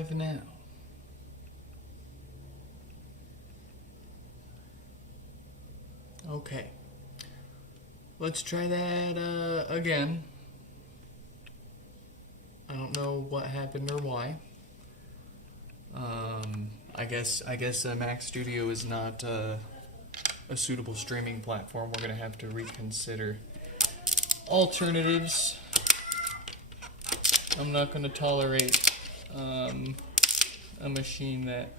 live now. Okay. Let's try that again. I don't know what happened or why. I guess Mac Studio is not a suitable streaming platform. We're gonna have to reconsider alternatives. I'm not gonna tolerate a machine that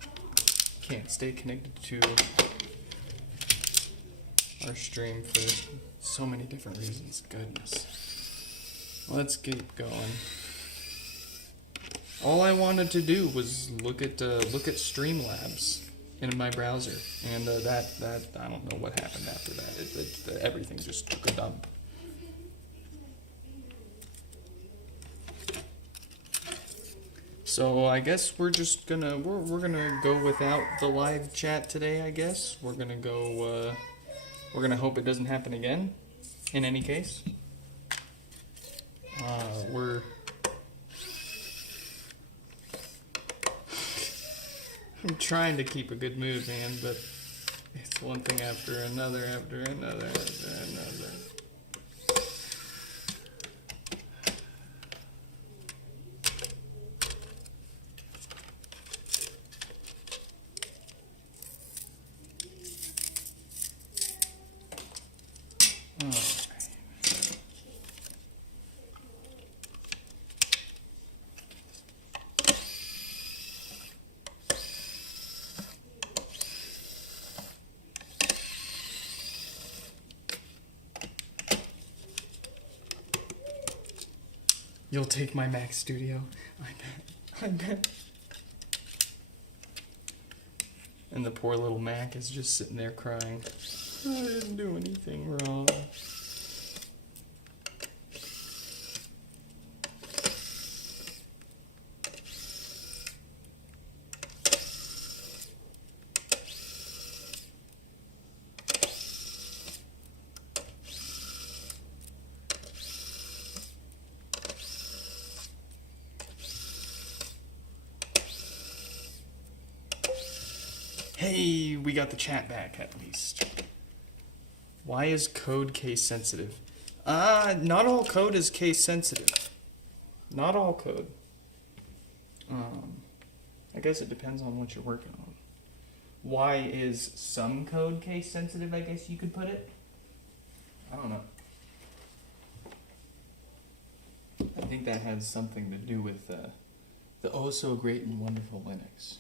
can't stay connected to our stream for so many different reasons. Goodness. Let's keep going. All I wanted to do was look at Streamlabs in my browser, and that I don't know what happened after that. Everything just took a dump. So I guess we're just gonna go without the live chat today. I guess we're gonna go. We're gonna hope it doesn't happen again. In any case, I'm trying to keep a good mood, man, but it's one thing after another, after another, after another. You'll take my Mac Studio. I bet. And the poor little Mac is just sitting there crying. I didn't do anything wrong. Hey, we got the chat back at least. Why is code case sensitive? Not all code is case sensitive. Not all code. I guess it depends on what you're working on. Why is some code case sensitive, I guess you could put it? I don't know. I think that has something to do with the oh so great and wonderful Linux.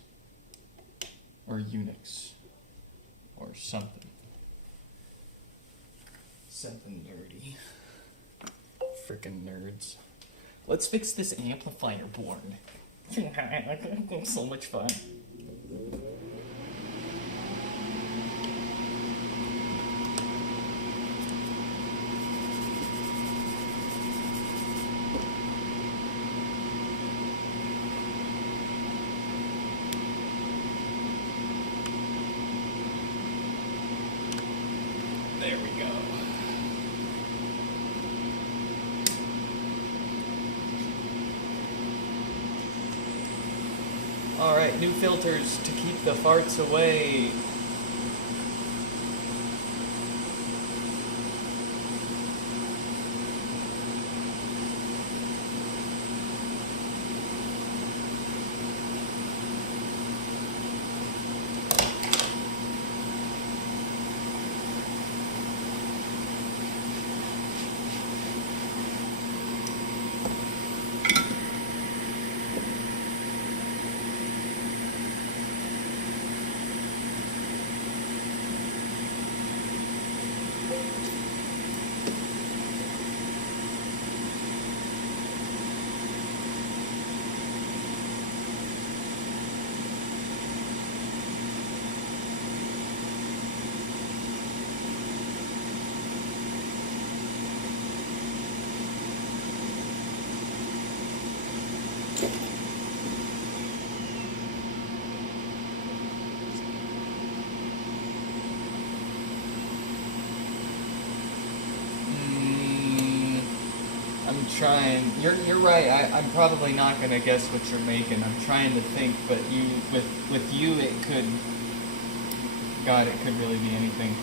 Or Unix. Or something. Something nerdy. Frickin' nerds. Let's fix this amplifier board. So much fun. There we go. Alright, new filters to keep the farts away. trying. You're right. I'm probably not gonna guess what you're making. I'm trying to think, but with you it could. God, it could really be anything.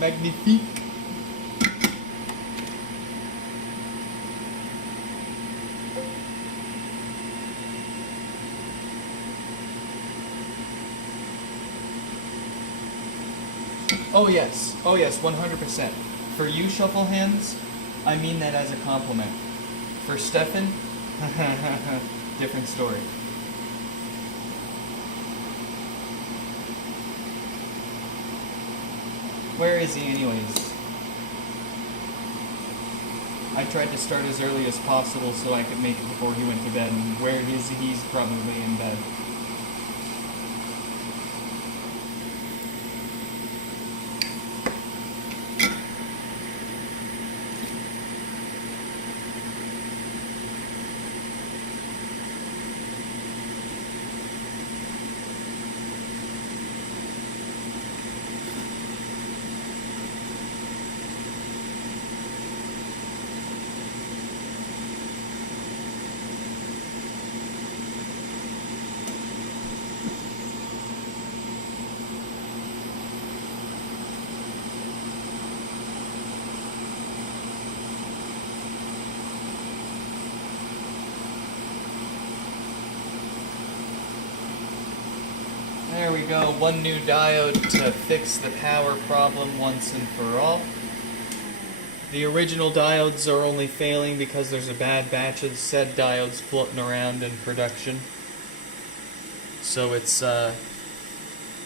Magnifique. Oh yes, 100%. For you, shuffle hands, I mean that as a compliment. For Stefan, different story. Where is he anyways? I tried to start as early as possible so I could make it before he went to bed, and where is he? He's probably in bed. There we go, one new diode to fix the power problem once and for all. The original diodes are only failing because there's a bad batch of said diodes floating around in production. So it's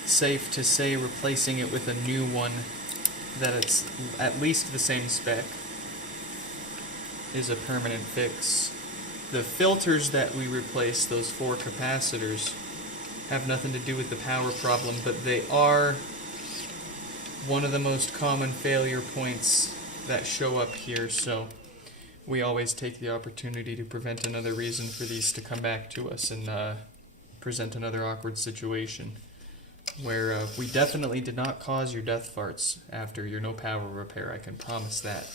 safe to say replacing it with a new one that it's at least the same spec is a permanent fix. The filters that we replaced, those 4 capacitors, have nothing to do with the power problem, but they are one of the most common failure points that show up here, so we always take the opportunity to prevent another reason for these to come back to us and present another awkward situation where we definitely did not cause your death farts after your no power repair, I can promise that.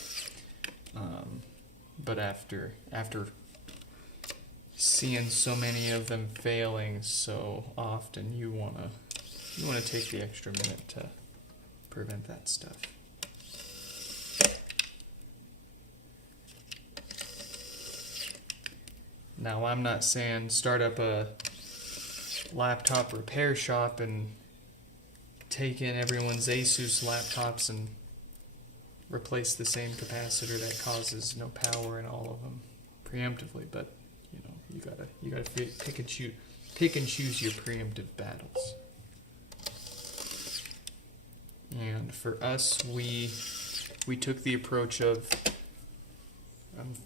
But after seeing so many of them failing so often, you wanna take the extra minute to prevent that stuff. Now, I'm not saying start up a laptop repair shop and take in everyone's Asus laptops and replace the same capacitor that causes no power in all of them preemptively, but you know, you gotta pick and choose your preemptive battles. And for us, we took the approach of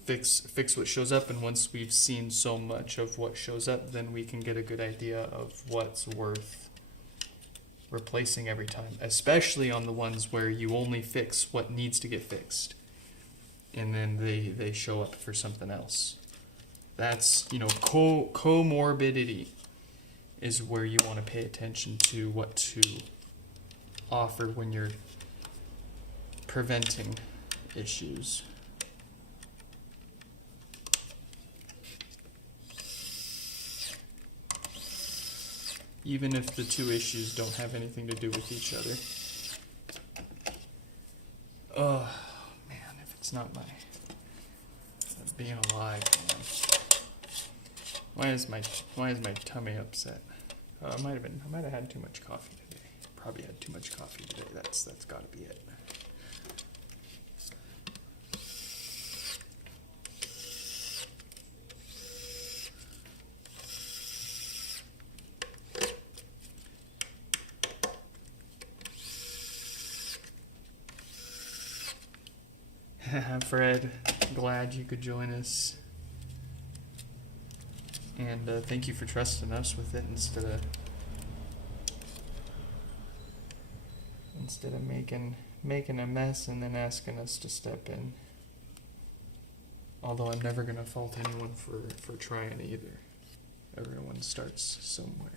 fix what shows up, and once we've seen so much of what shows up, then we can get a good idea of what's worth replacing every time, especially on the ones where you only fix what needs to get fixed, and then they show up for something else. That's, you know, comorbidity is where you want to pay attention to what to offer when you're preventing issues. Even if the two issues don't have anything to do with each other. Oh, man, if it's not my being alive, man. Why is my tummy upset? I might have had too much coffee today. Probably had too much coffee today. That's got to be it. Fred, glad you could join us. And thank you for trusting us with it instead of making a mess and then asking us to step in. Although I'm never gonna fault anyone for trying either. Everyone starts somewhere.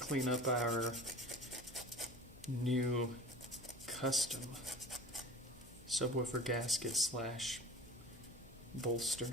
Clean up our new custom subwoofer gasket / bolster.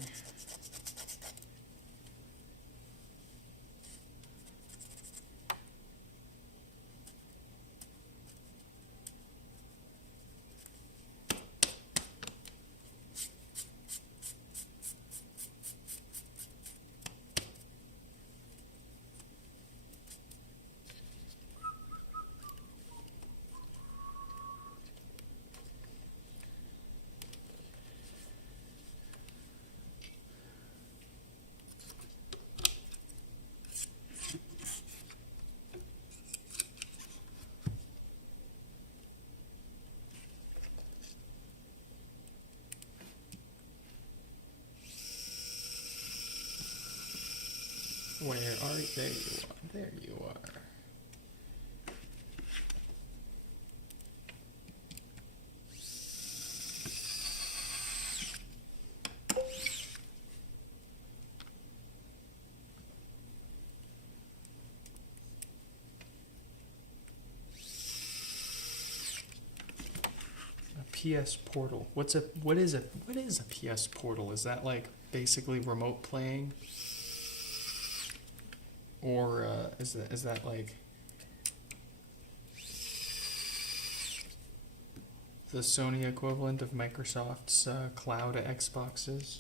Where are you? There you are. There you are. A PS Portal. What is a PS Portal? Is that like basically remote playing? Or is that like the Sony equivalent of Microsoft's cloud Xboxes?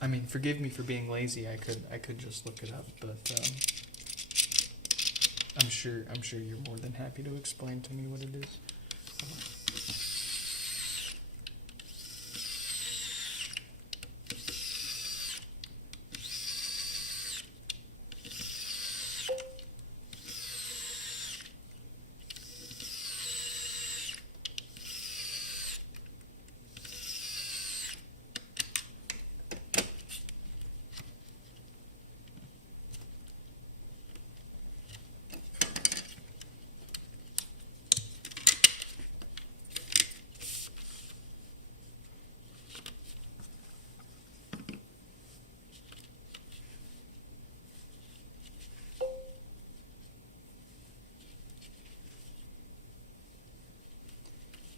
I mean, forgive me for being lazy. I could just look it up, but I'm sure you're more than happy to explain to me what it is.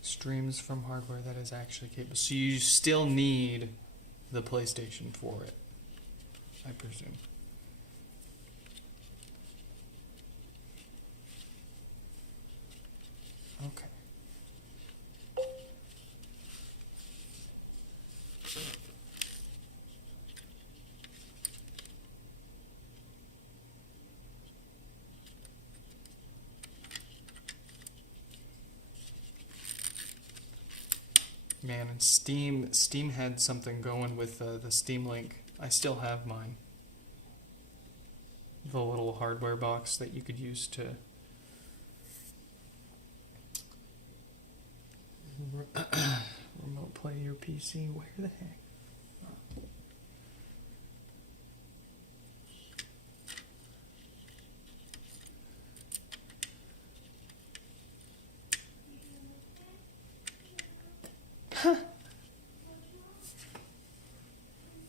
Streams from hardware that is actually capable. So you still need the PlayStation for it, I presume. Okay. Man, and Steam had something going with the Steam Link. I still have mine. The little hardware box that you could use to remote play your PC. Where the heck?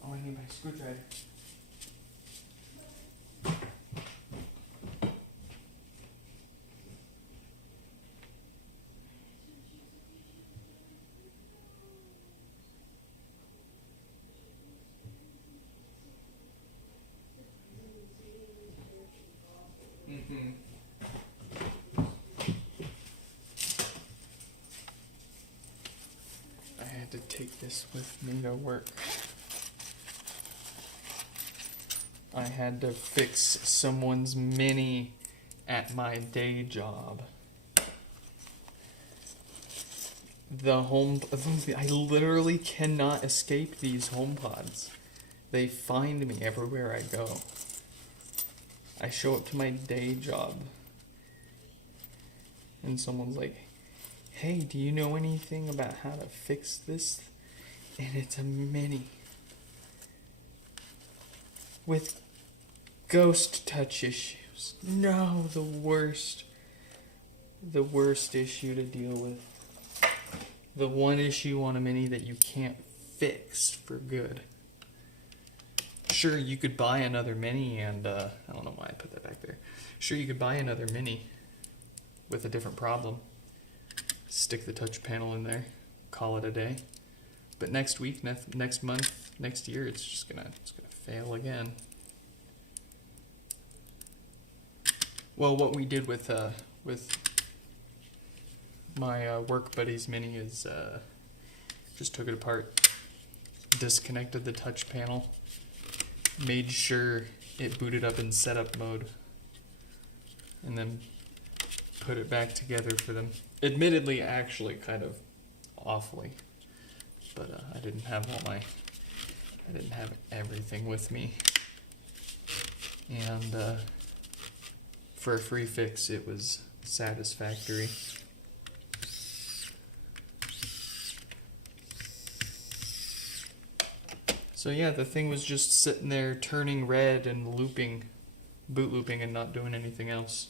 Oh, I need my screwdriver. this with me to work. I had to fix someone's Mini at my day job. I literally cannot escape these HomePods. They find me everywhere I go. I show up to my day job, and someone's like, "Hey, do you know anything about how to fix this?" And it's a Mini with ghost touch issues. No, the worst issue to deal with. The one issue on a Mini that you can't fix for good. Sure, you could buy another Mini and, I don't know why I put that back there. Sure, you could buy another Mini with a different problem. Stick the touch panel in there, call it a day. But next week, next month, next year, it's just gonna fail again. Well, what we did with my work buddy's Mini is just took it apart, disconnected the touch panel, made sure it booted up in setup mode, and then put it back together for them. Admittedly, actually, kind of awfully, but I didn't have everything with me, and for a free fix, it was satisfactory. So yeah, the thing was just sitting there turning red and boot looping and not doing anything else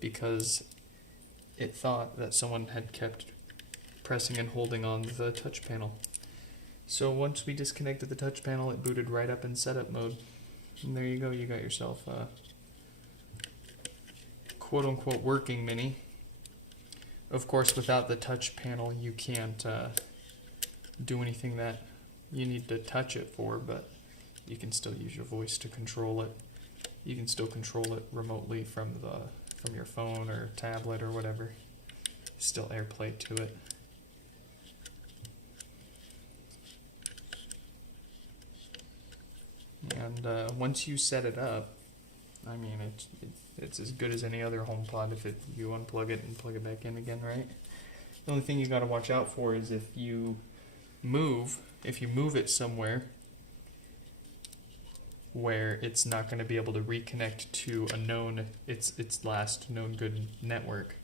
because it thought that someone had kept pressing and holding on the touch panel. So once we disconnected the touch panel, it booted right up in setup mode. And there you go, you got yourself a quote-unquote working Mini. Of course, without the touch panel, you can't do anything that you need to touch it for, but you can still use your voice to control it. You can still control it remotely from your phone or tablet or whatever. Still AirPlay to it. And once you set it up, I mean, it's as good as any other HomePod if you unplug it and plug it back in again, right? The only thing you got to watch out for is if you move it somewhere where it's not going to be able to reconnect to its last known good network,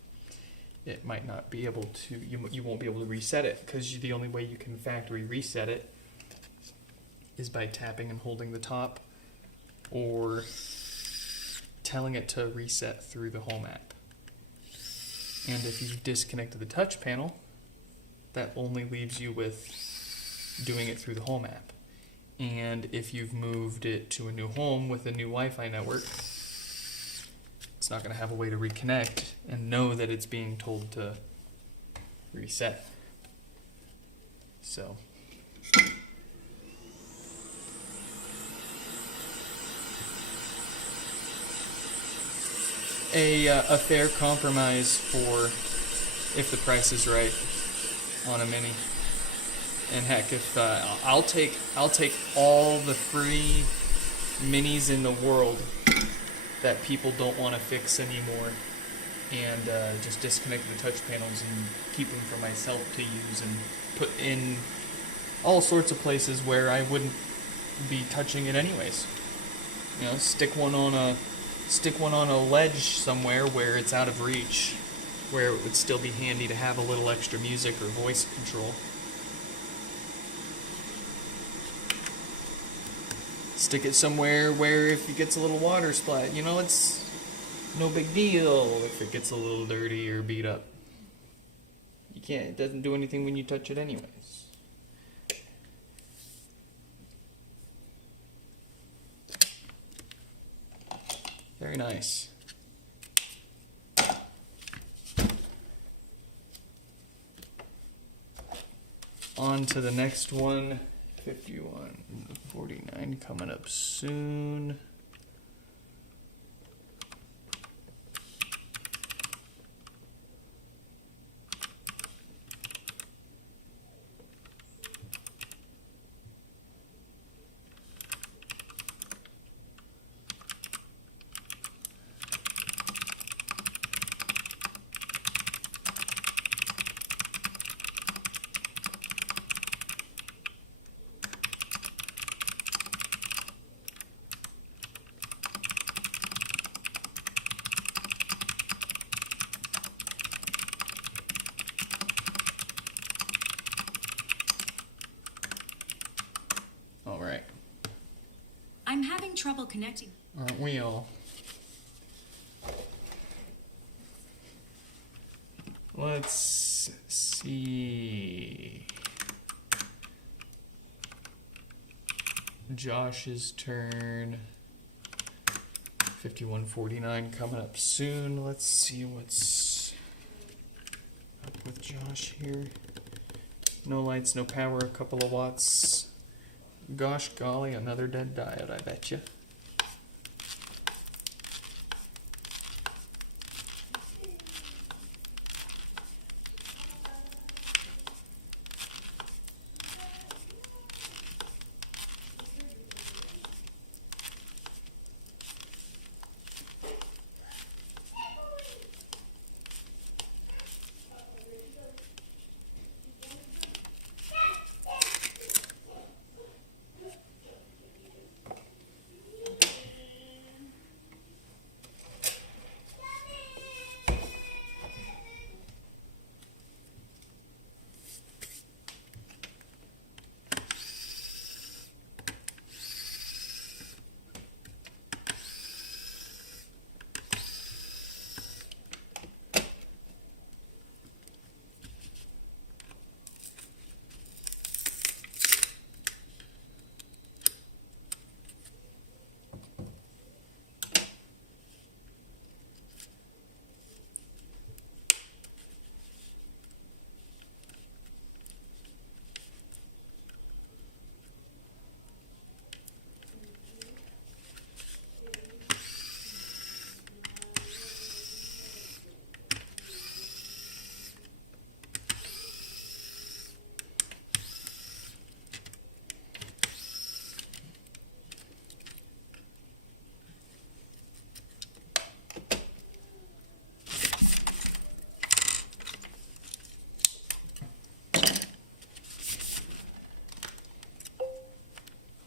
it might not be able to, you won't be able to reset it, because the only way you can factory reset it is by tapping and holding the top or telling it to reset through the Home app. And if you disconnected the touch panel, that only leaves you with doing it through the Home app. And if you've moved it to a new home with a new Wi-Fi network, it's not going to have a way to reconnect and know that it's being told to reset. So a fair compromise for if the price is right on a Mini. And heck, if I'll take all the free Minis in the world that people don't want to fix anymore, and just disconnect the touch panels and keep them for myself to use and put in all sorts of places where I wouldn't be touching it anyways. You know, stick one on a ledge somewhere where it's out of reach, where it would still be handy to have a little extra music or voice control. Stick it somewhere where if it gets a little water splat, you know, it's no big deal if it gets a little dirty or beat up. It doesn't do anything when you touch it anyways. Very nice. On to the next one. 5149 coming up soon. I'm having trouble connecting. Aren't we all? Let's see. Josh's turn. 5149 coming up soon. Let's see what's up with Josh here. No lights, no power, a couple of watts. Gosh golly, another dead diode, I bet you.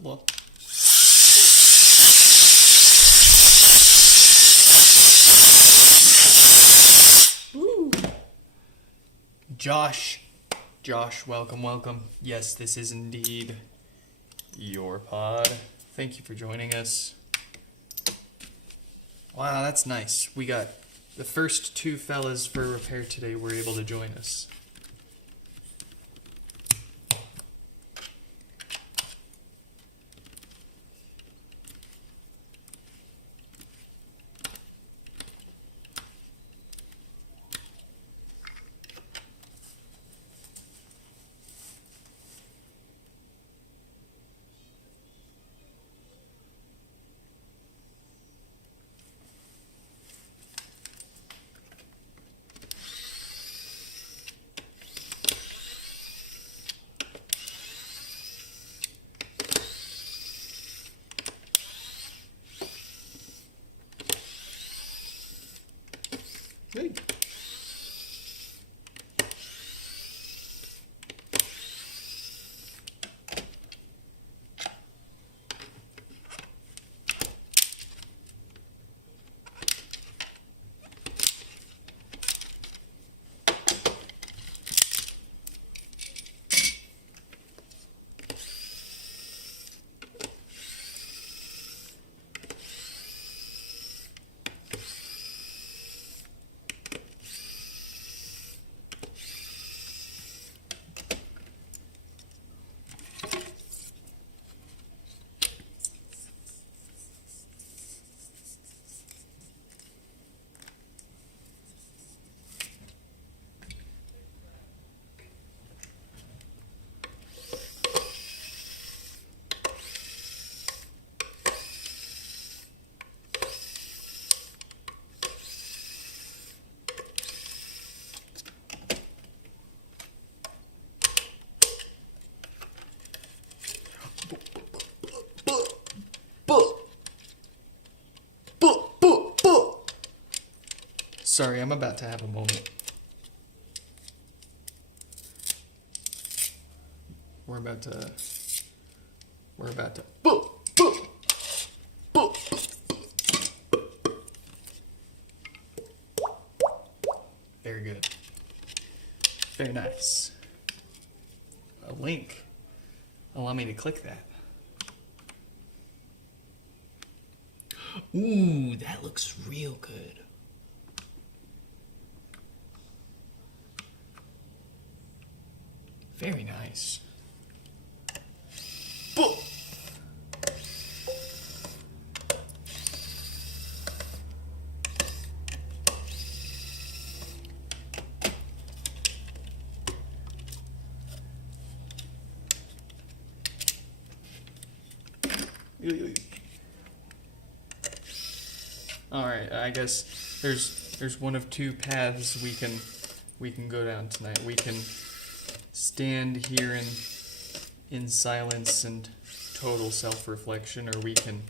Hello. Woo. Josh, welcome. Yes, this is indeed your pod. Thank you for joining us. Wow, that's nice. We got the first two fellas for repair today were able to join us. Good. Sorry, I'm about to have a moment. We're about to. Very good. Very nice. A link. Allow me to click that. Ooh, that looks real good. Very nice. Boom. Alright, I guess there's one of two paths we can go down tonight. We can stand here in silence and total self-reflection, or we can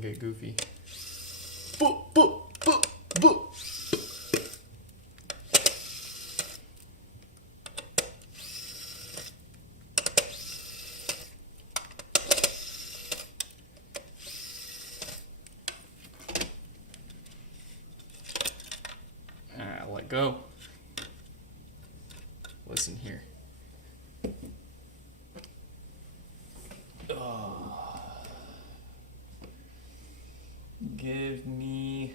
get goofy. Boo, boo, boo, boo. Let go. Listen here. Give me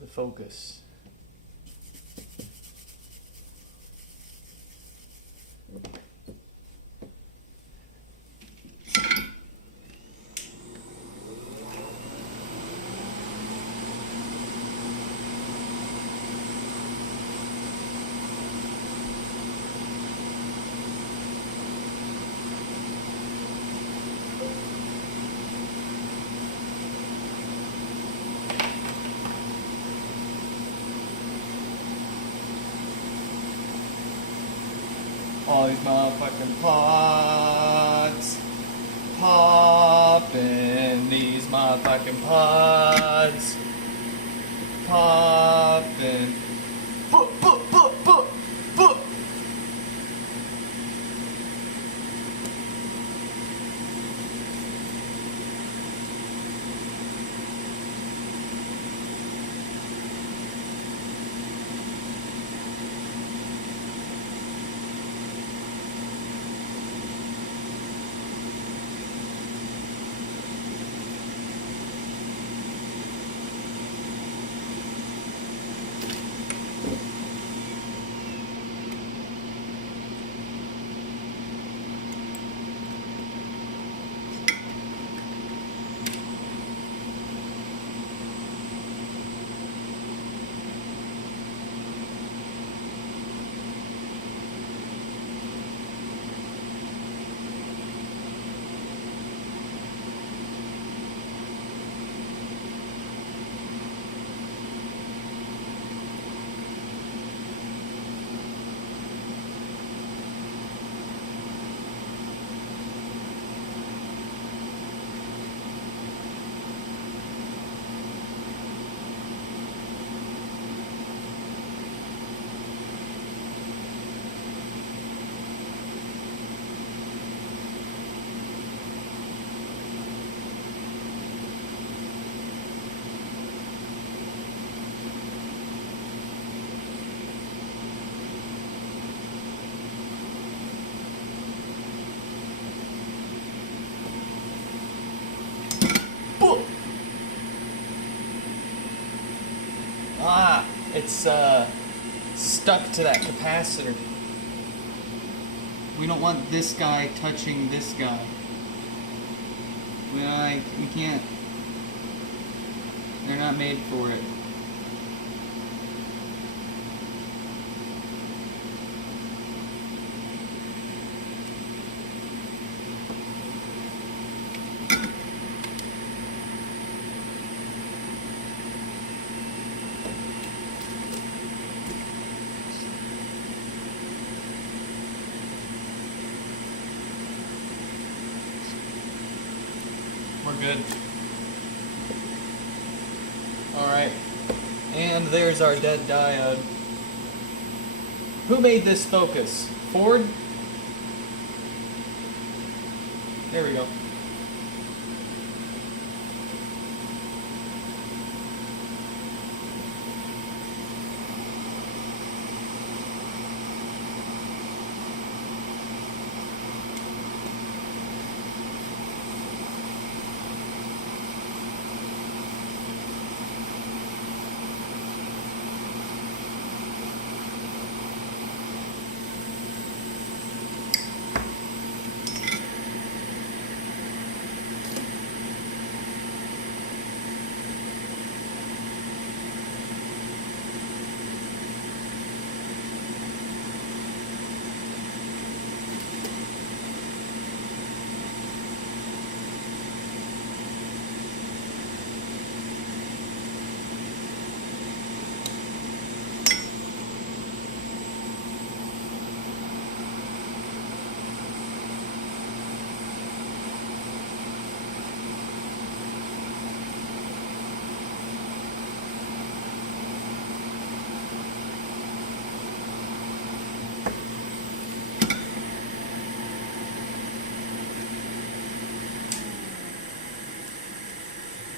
the focus. All these motherfucking pods, poppin', these motherfucking pods, poppin'. Boop, boop, boop, boop, boop. It's stuck to that capacitor. We don't want this guy touching this guy. We can't. They're not made for it. We're good. Alright. And there's our dead diode. Who made this focus? Ford? There we go.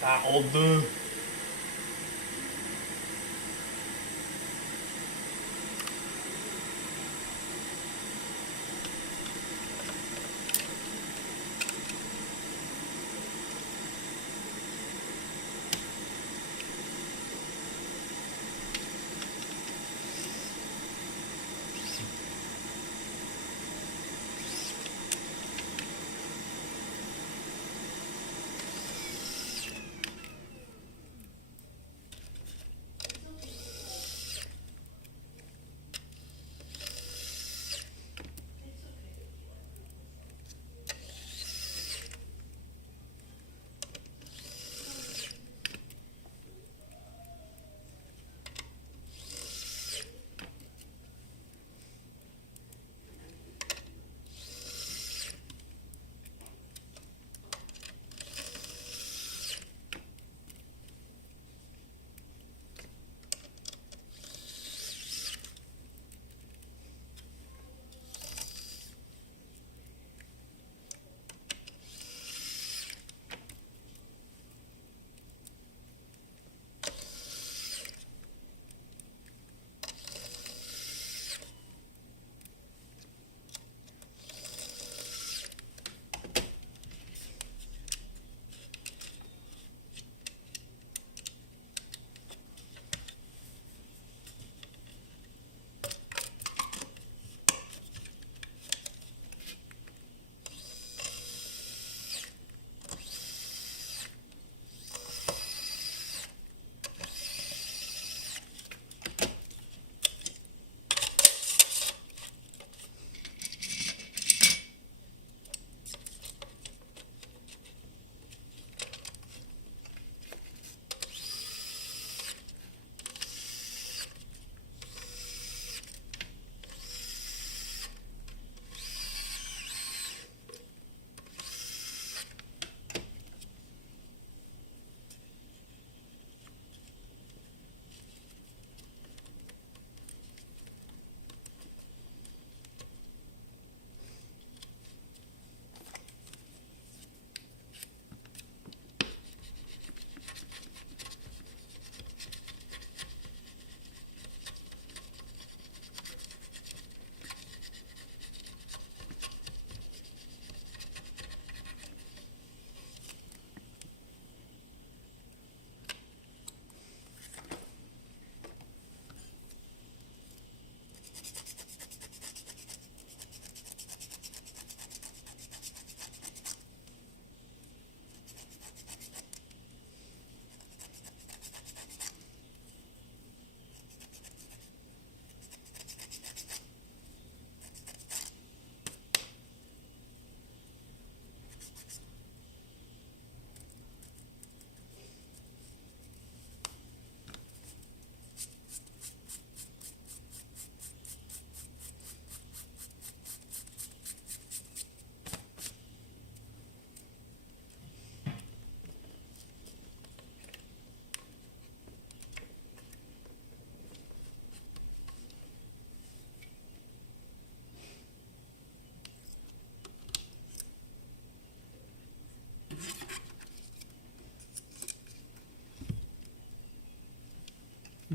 That'll do.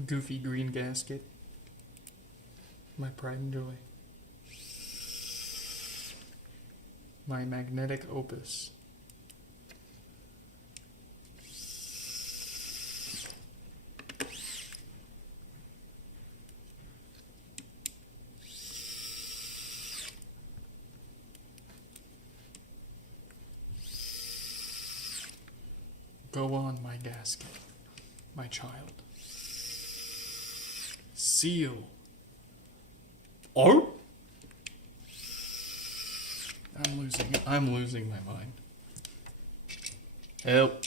Goofy green gasket. My pride and joy. My magnetic opus. Go on, my gasket, my child. Seal. Oh! I'm losing my mind. Help.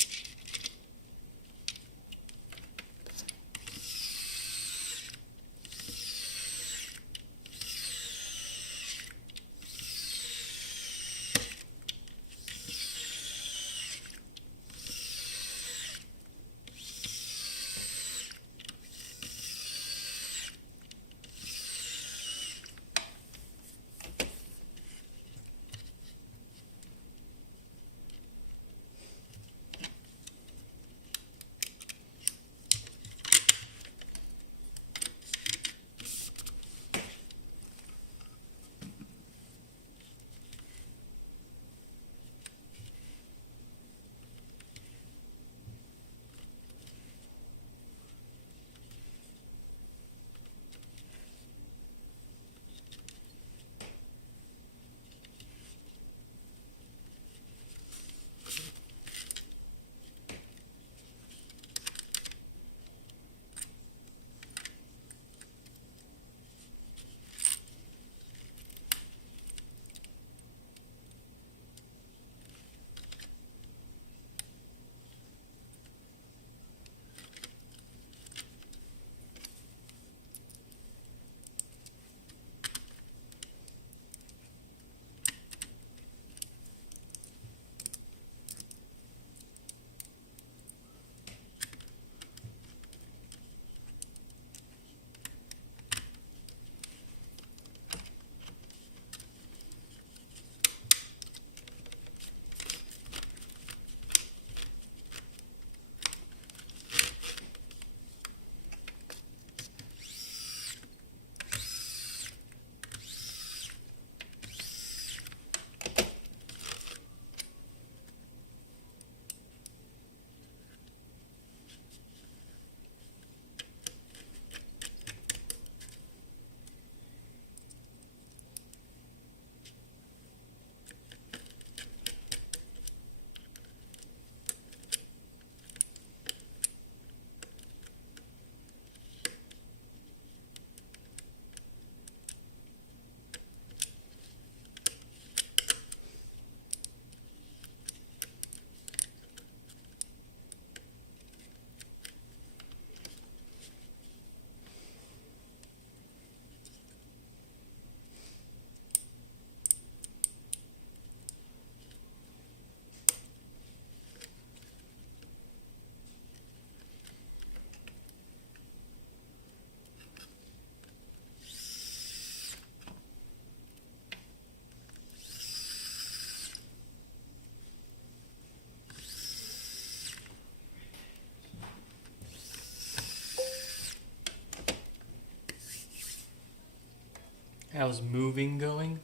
How's moving going?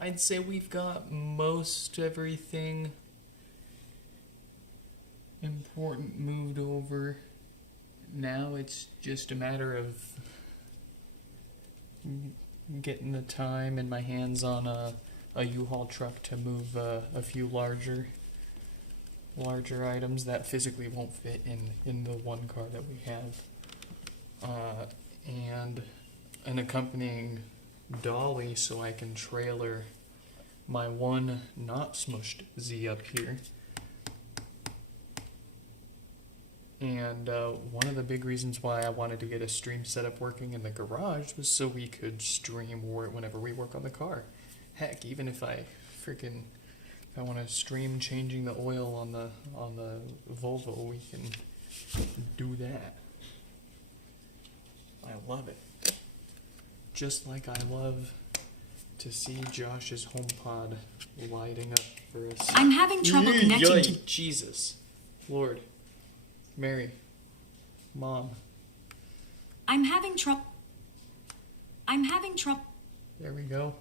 I'd say we've got most everything important moved over. Now it's just a matter of getting the time and my hands on a U-Haul truck to move a few larger items that physically won't fit in the one car that we have, and an accompanying dolly so I can trailer my one not smushed Z up here. And one of the big reasons why I wanted to get a stream setup working in the garage was so we could stream whenever we work on the car. Heck, even if I want to stream changing the oil on the Volvo, we can do that. I love it. Just like I love to see Josh's HomePod lighting up for us. I'm having trouble connecting to... Jesus. Lord. Mary. Mom. I'm having trouble. There we go.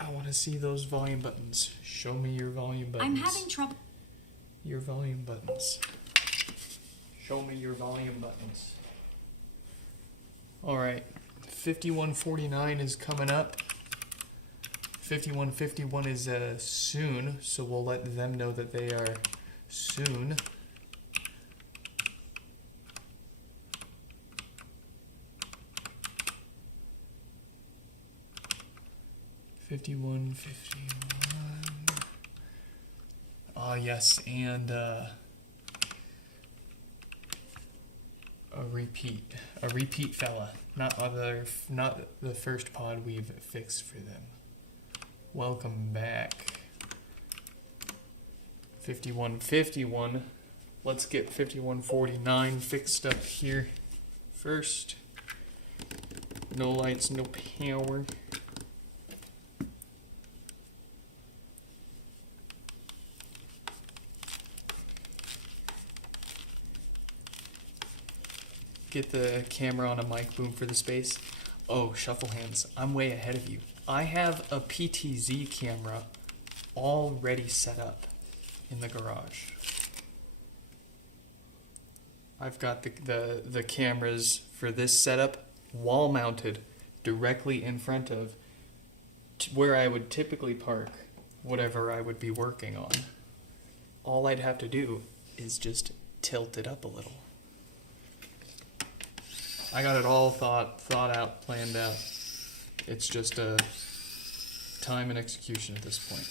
I want to see those volume buttons. Show me your volume buttons. I'm having trouble. Your volume buttons. Show me your volume buttons. Alright. 5149 is coming up. 5151 is soon, so we'll let them know that they are soon. Ah, yes, and a repeat fella, not the first pod we've fixed for them. Welcome back. 5151. Let's get 5149 fixed up here first. No lights, no power. Get the camera on a mic boom for the space. Oh, shuffle hands. I'm way ahead of you. I have a PTZ camera already set up in the garage. I've got the cameras for this setup wall mounted directly in front of where I would typically park whatever I would be working on. All I'd have to do is just tilt it up a little. I got it all thought out, planned out. It's just a time and execution at this point.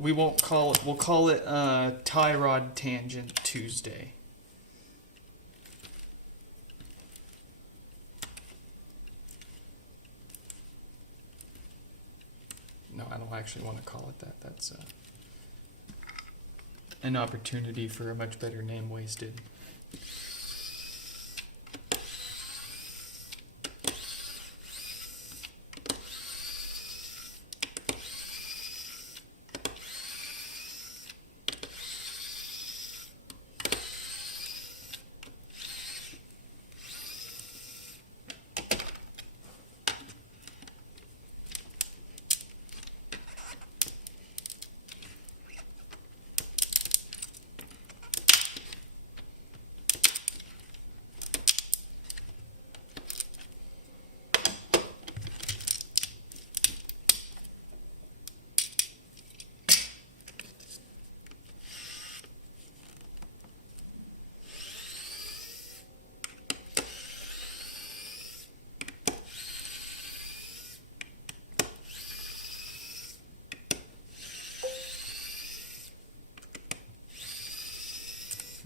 We won't call it, we'll call it Tie Rod Tangent Tuesday. No, I don't actually want to call it that. That's an opportunity for a much better name wasted.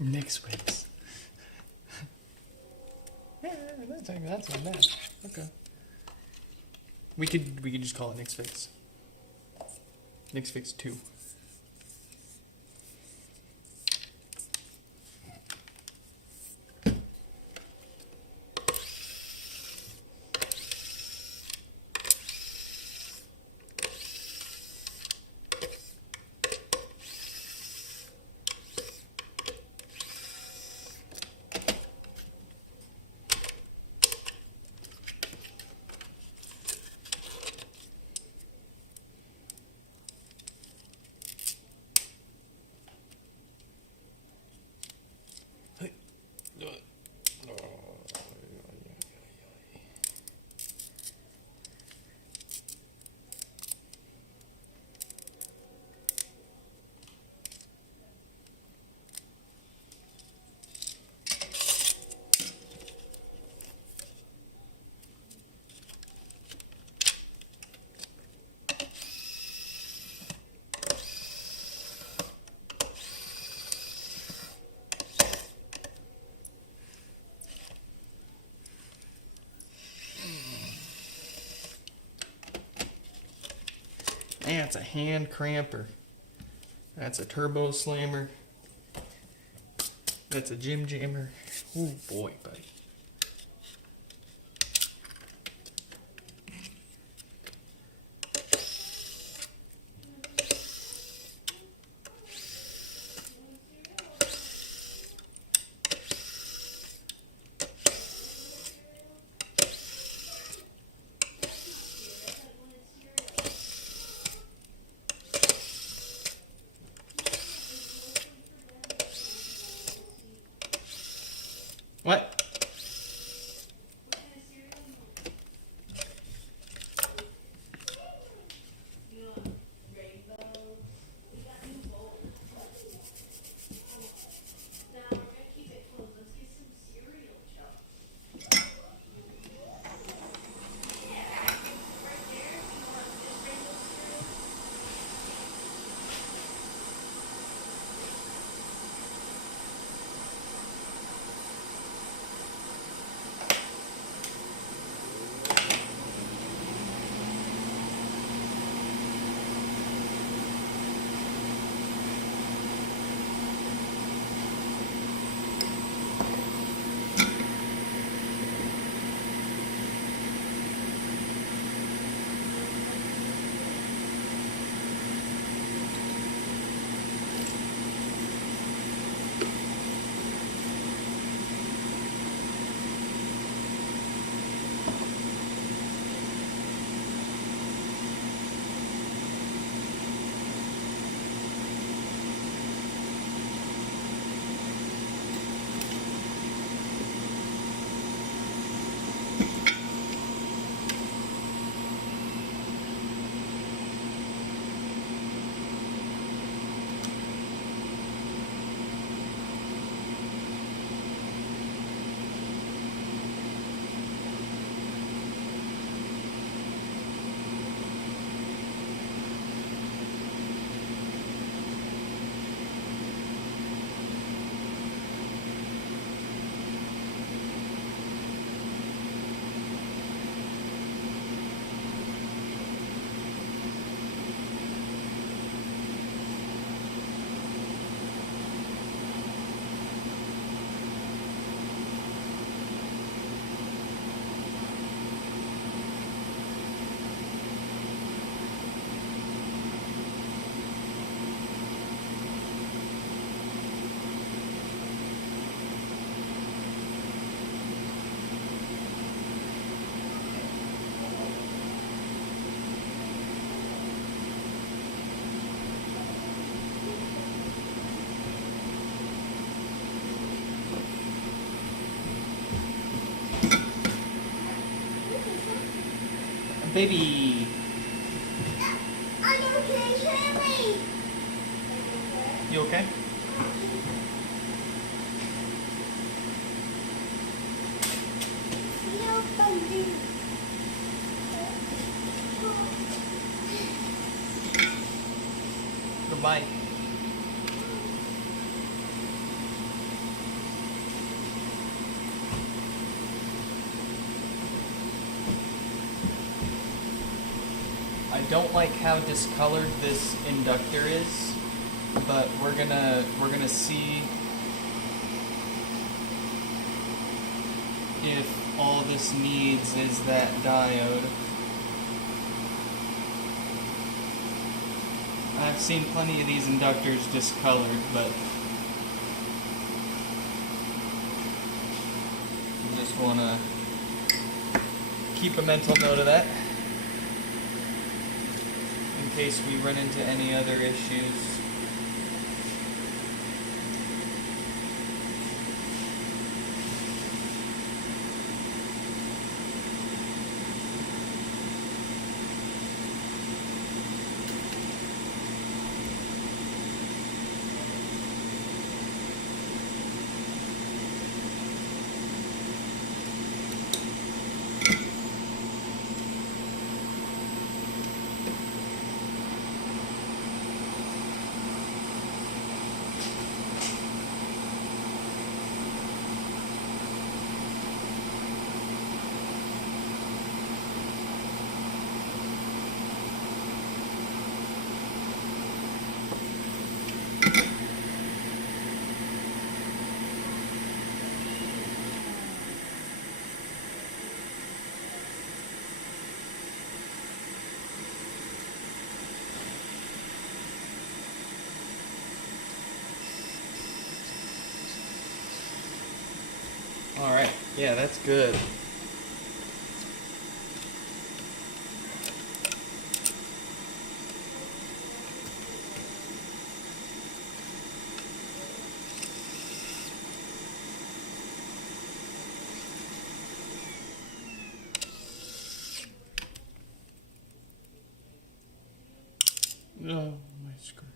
Next fix. Yeah, that's not bad. Okay. We could just call it Next Fix. Next Fix 2. That's a hand cramper. That's a turbo slammer. That's a gym jammer. Oh boy, buddy. What? Baby. I'm okay, Charlie. You okay? No, Bundy. Goodbye. don't like how discolored this inductor is, but we're gonna see if all this needs is that diode. I've seen plenty of these inductors discolored, but I just want to keep a mental note of that in case we run into any other issues. Alright, yeah, that's good. Oh, my screws.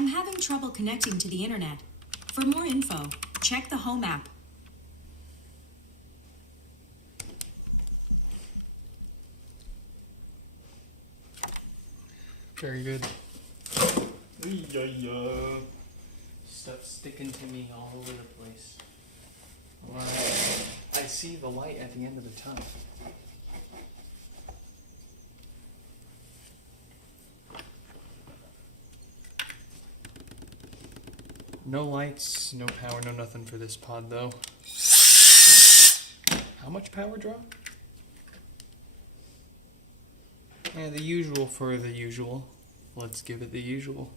I'm having trouble connecting to the internet. For more info, check the Home app. Very good. Stuff sticking to me all over the place. Wow. I see the light at the end of the tunnel. No lights, no power, no nothing for this pod though. How much power draw? Yeah, the usual for the usual. Let's give it the usual.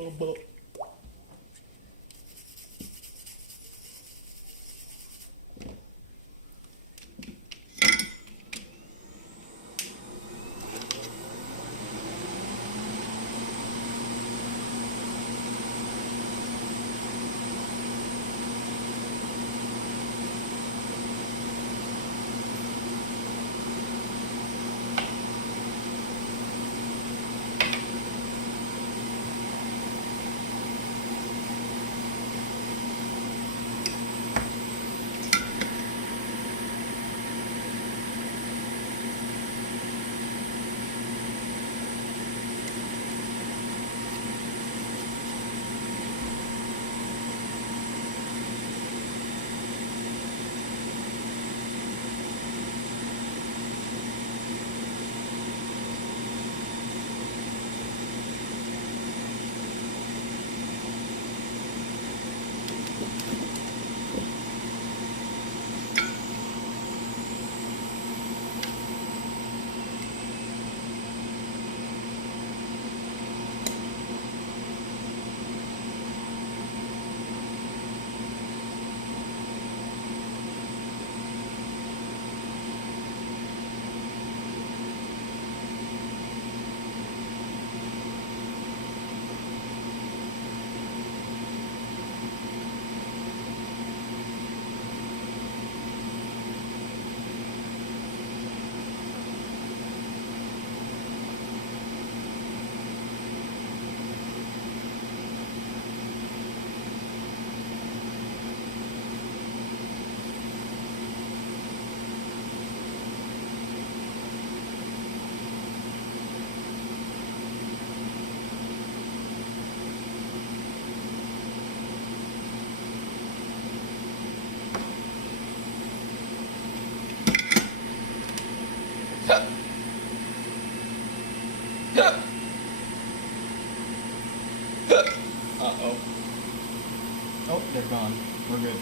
Uh-oh. Oh, they're gone. We're good.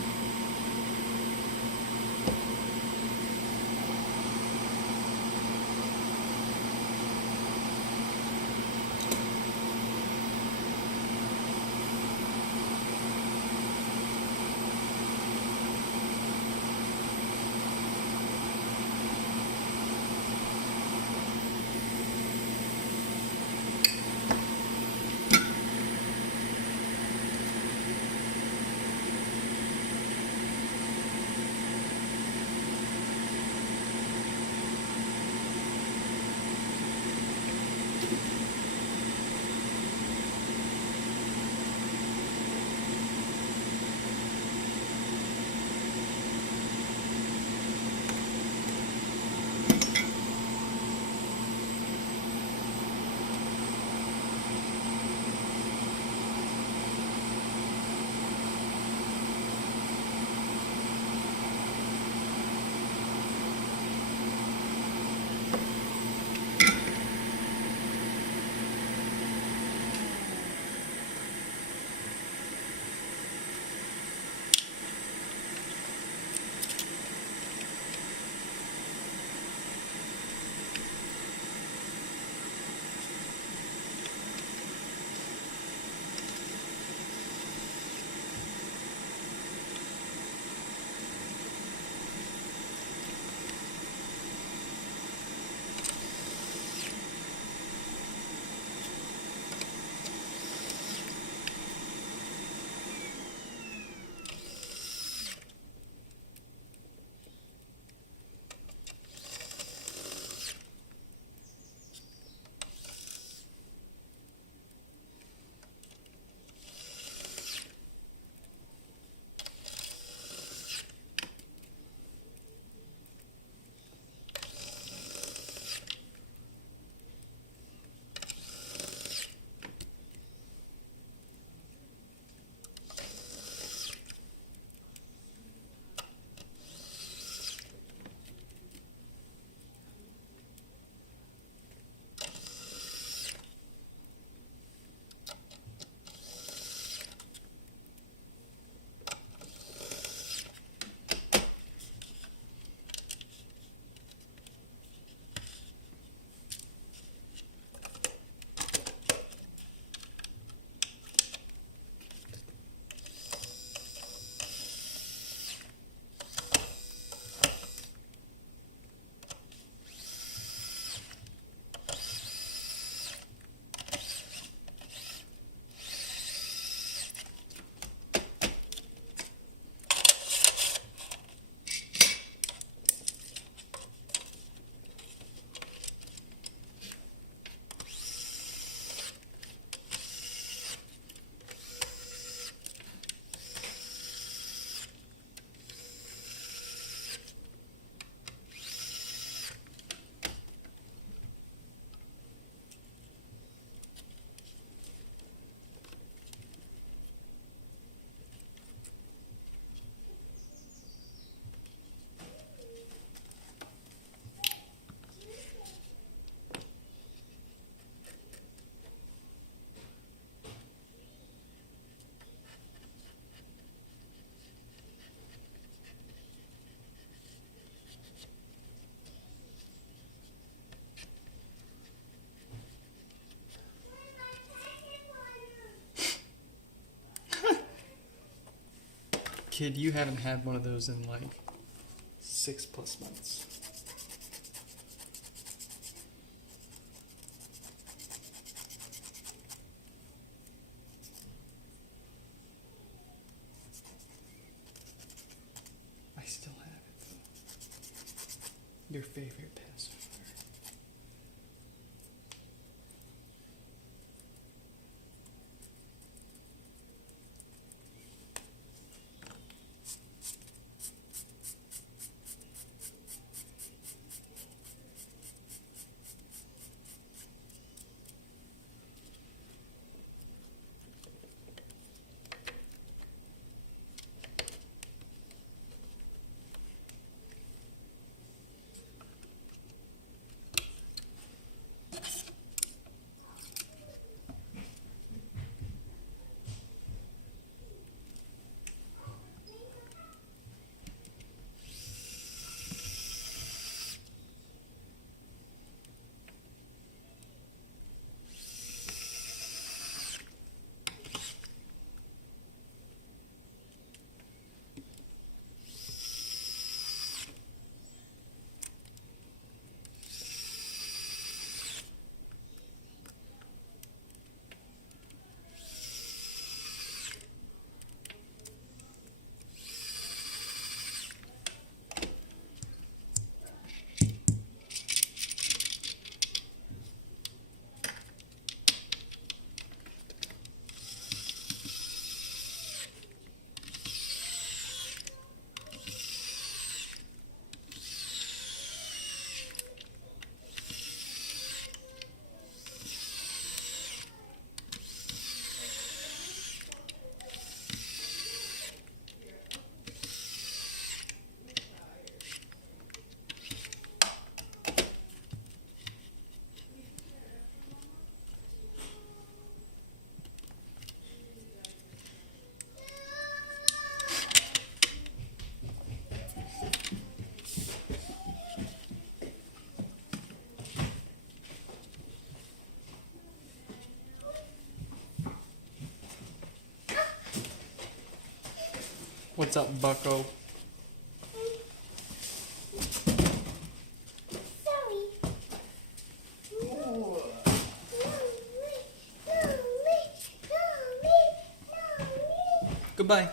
Kid, you haven't had one of those in like 6+ months. I still have it though. Your favorite pacifier. What's up, bucko? Sorry. No. Goodbye.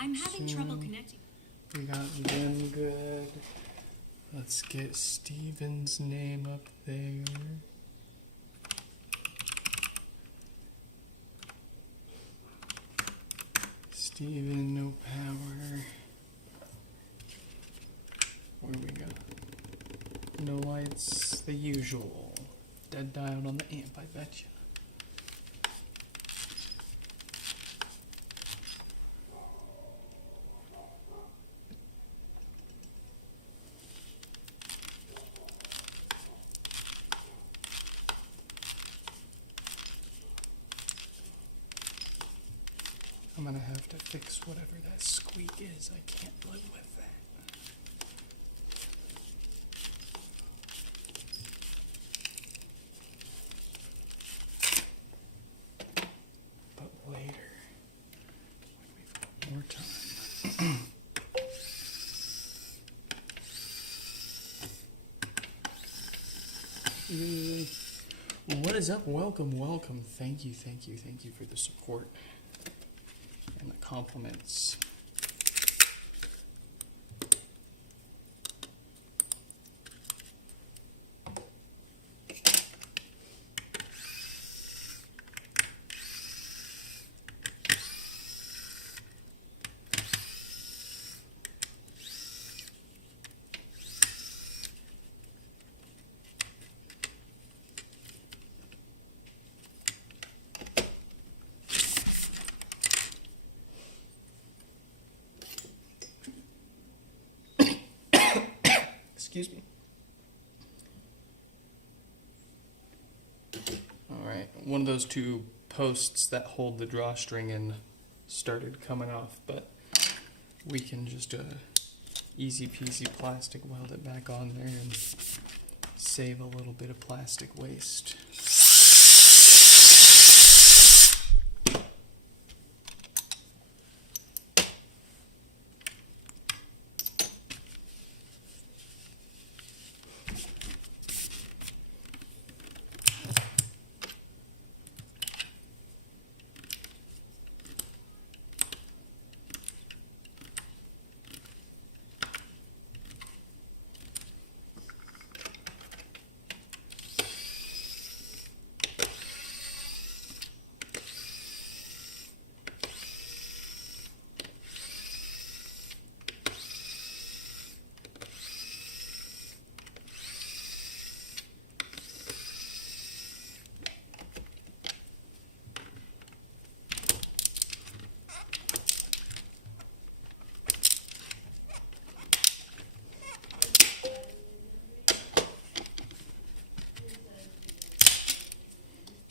I'm having trouble connecting. We got them good. Let's get Steven's name up there. Steven, no power. Where we go? No lights, the usual. Dead diode on the amp, I betcha. I'm gonna have to fix whatever that squeak is. I can't live with that. But later, when we've got more time. What is up? Welcome, welcome. Thank you for the support and the compliments. Excuse me. Alright, one of those two posts that hold the drawstring in started coming off, but we can just easy peasy plastic weld it back on there and save a little bit of plastic waste.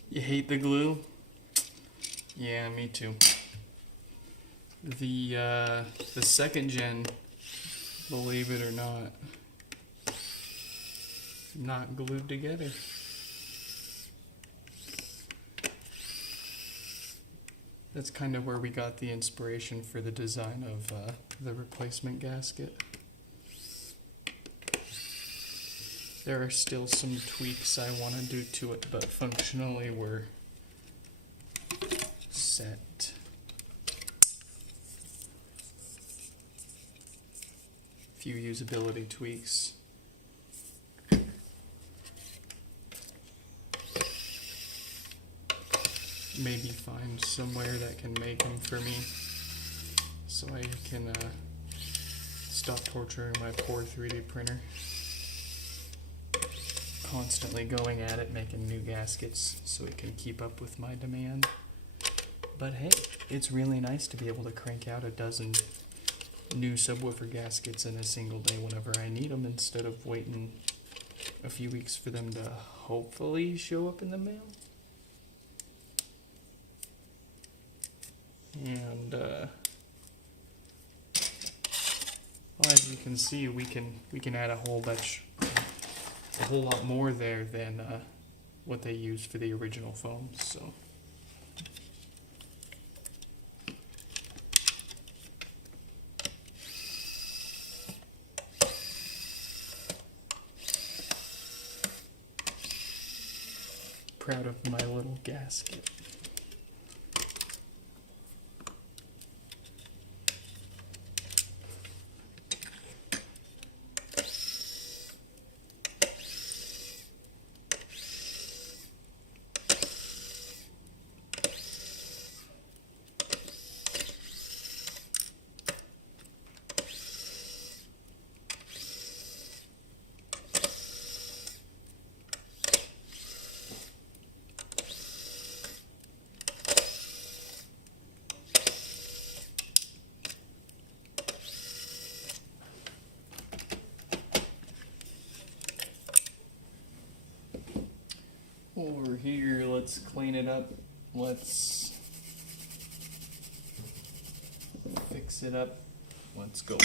You hate the glue? Yeah, me too. The second gen, believe it or not glued together. That's kind of where we got the inspiration for the design of the replacement gasket. There are still some tweaks I want to do to it, but functionally we're set. Few usability tweaks. Maybe find somewhere that can make them for me so I can stop torturing my poor 3D printer. Constantly going at it, making new gaskets so it can keep up with my demand. But hey, it's really nice to be able to crank out a dozen new subwoofer gaskets in a single day whenever I need them, instead of waiting a few weeks for them to hopefully show up in the mail. And well, as you can see, we can add a whole lot more there than what they used for the original foams. So proud of my little gasket. Let's clean it up. Let's fix it up. Let's go.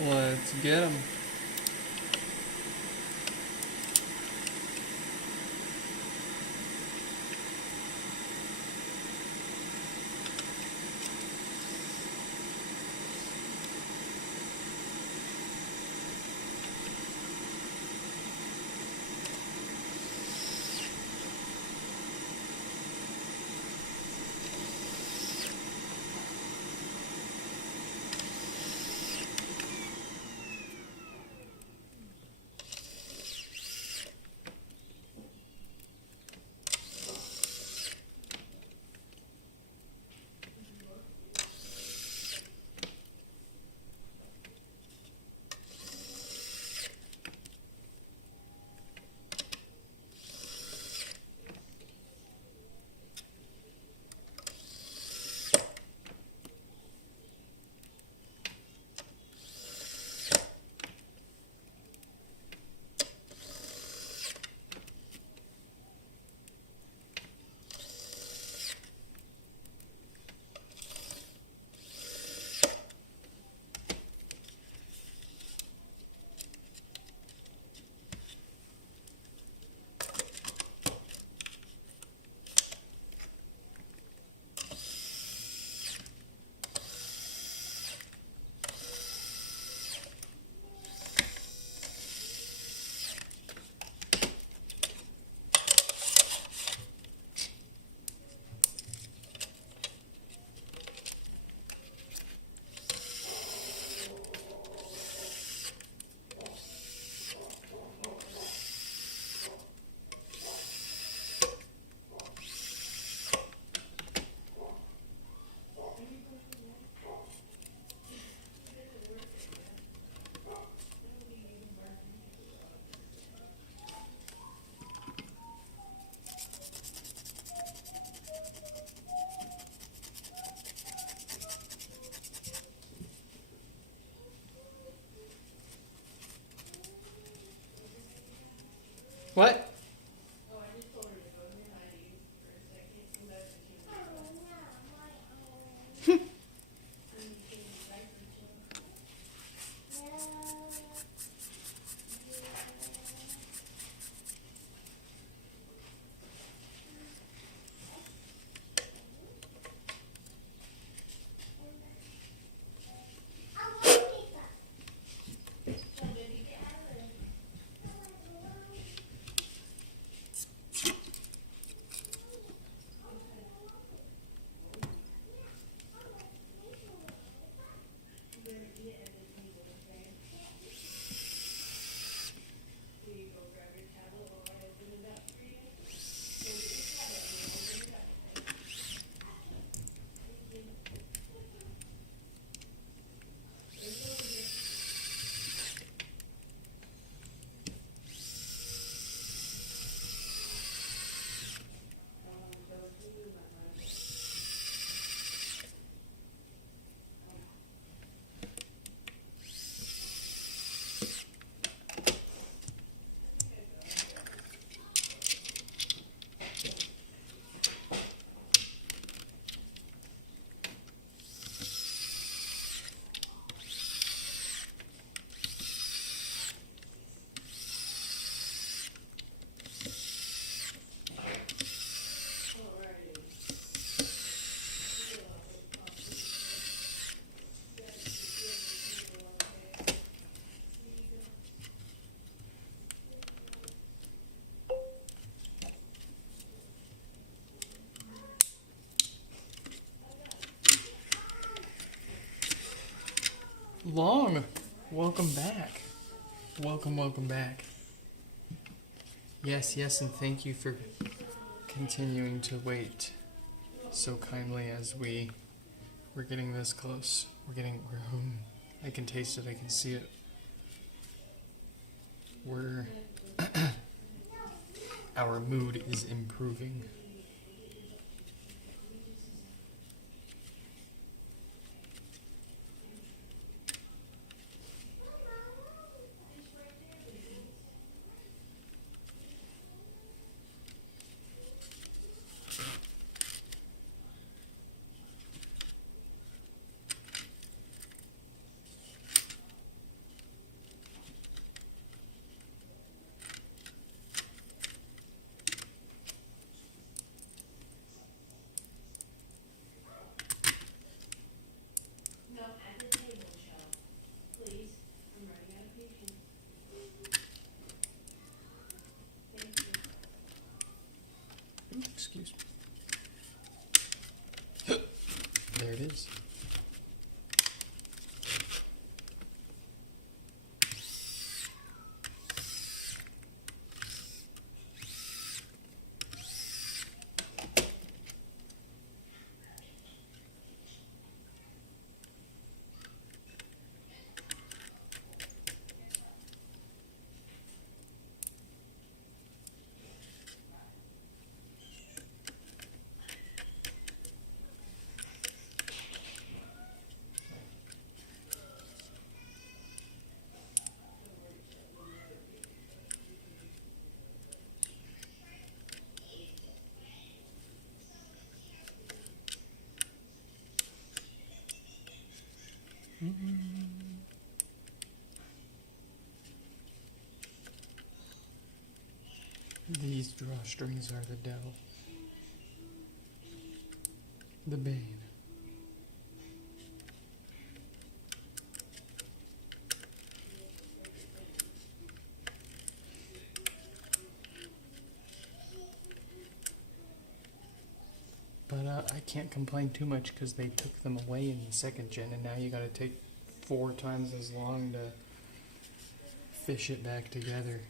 Let's get them. What? Long. Welcome back. Welcome back. Yes, and thank you for continuing to wait so kindly as we're getting this close. We're home. I can taste it, I can see it. Our mood is improving. Excuse me. There it is. These drawstrings are the devil. The bane. But I can't complain too much because they took them away in the second gen, and now you gotta take 4 times as long to fish it back together.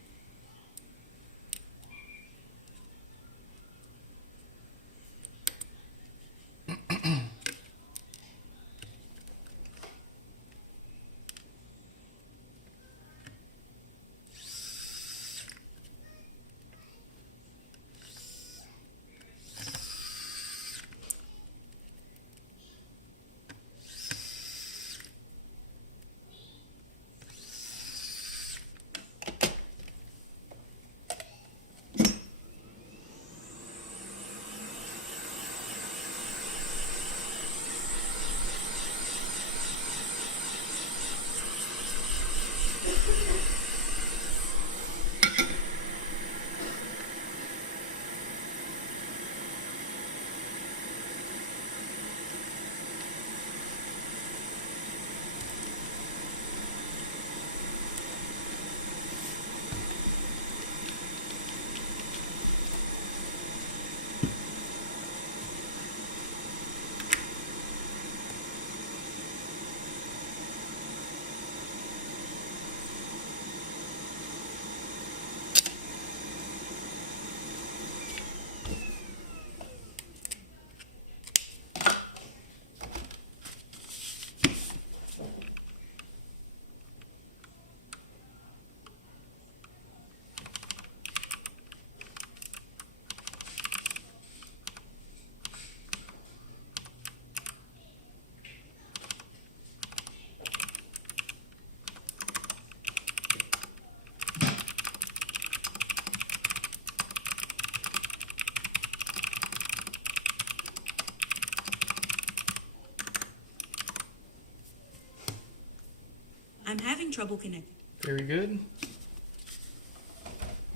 I'm having trouble connecting. Very good.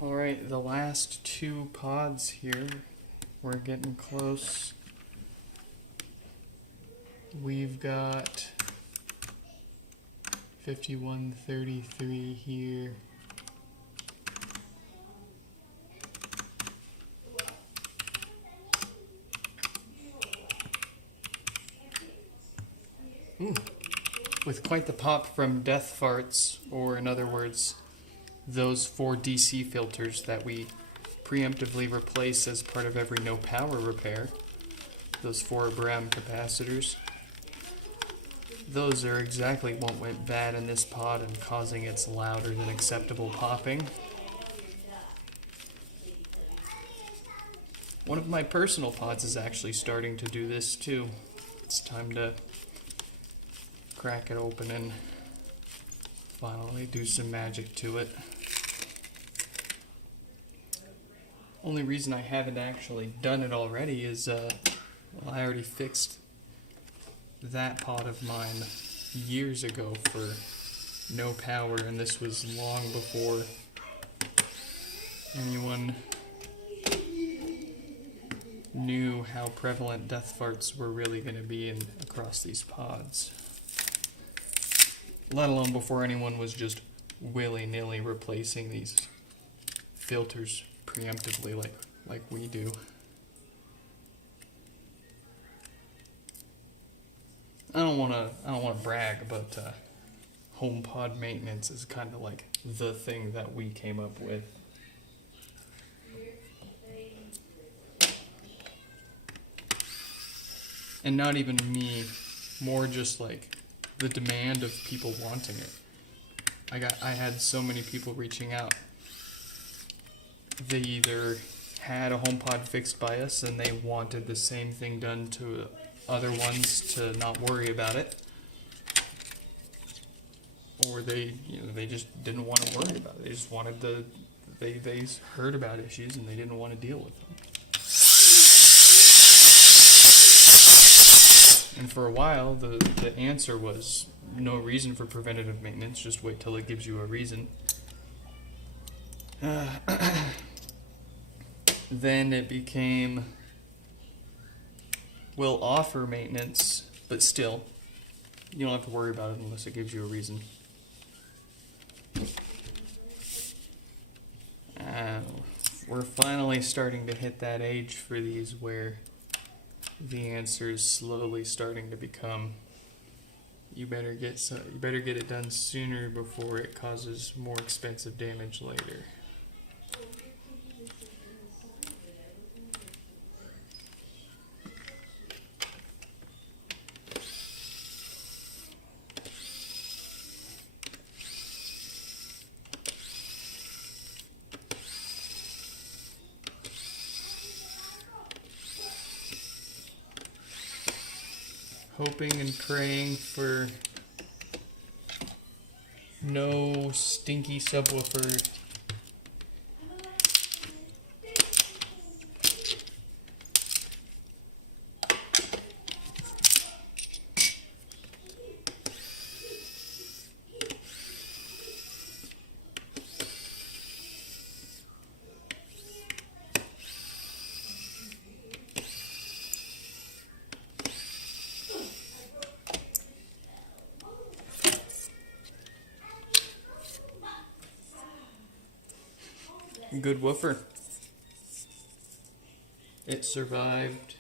Alright, the last 2 pods here. We're getting close. We've got 5133 here. Ooh. With quite the pop from death farts, or in other words, those 4 DC filters that we preemptively replace as part of every no power repair. Those 4 Bram capacitors. Those are exactly what went bad in this pod and causing its louder than acceptable popping. One of my personal pods is actually starting to do this too. It's time to crack it open and finally do some magic to it. Only reason I haven't actually done it already is well, I already fixed that pod of mine years ago for no power, and this was long before anyone knew how prevalent death farts were really going to be across these pods. Let alone before anyone was just willy-nilly replacing these filters preemptively like we do. I don't want to brag, but HomePod maintenance is kind of like the thing that we came up with. And not even me, more just like the demand of people wanting it. I had so many people reaching out. They either had a HomePod fixed by us and they wanted the same thing done to other ones to not worry about it, or they just didn't want to worry about it. They just wanted they heard about issues and they didn't want to deal with them. And for a while, the answer was no reason for preventative maintenance, just wait till it gives you a reason. Then it became, we'll offer maintenance, but still, you don't have to worry about it unless it gives you a reason. We're finally starting to hit that age for these where the answer is slowly starting to become, you better get it done sooner before it causes more expensive damage later. Hoping and praying for no stinky subwoofer. Good woofer. It survived.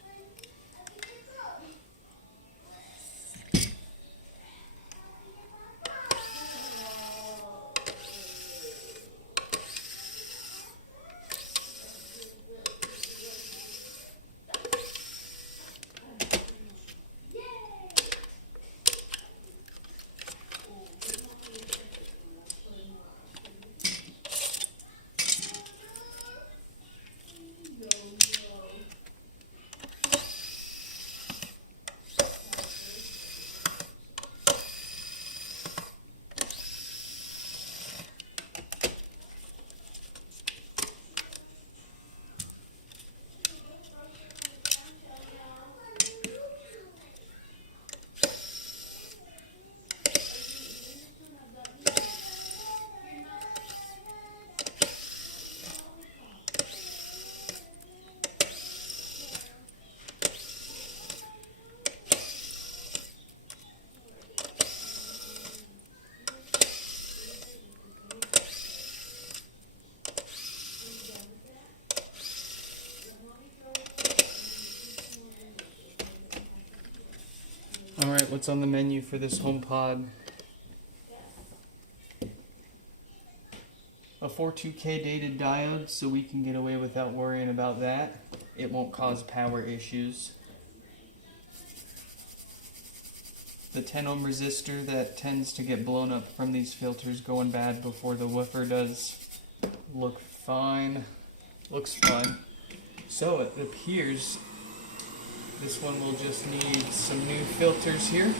Alright, what's on the menu for this HomePod? A 42K dated diode, so we can get away without worrying about that. It won't cause power issues. The 10 ohm resistor that tends to get blown up from these filters going bad before the woofer does look fine. Looks fine. So it appears this one will just need some new filters here.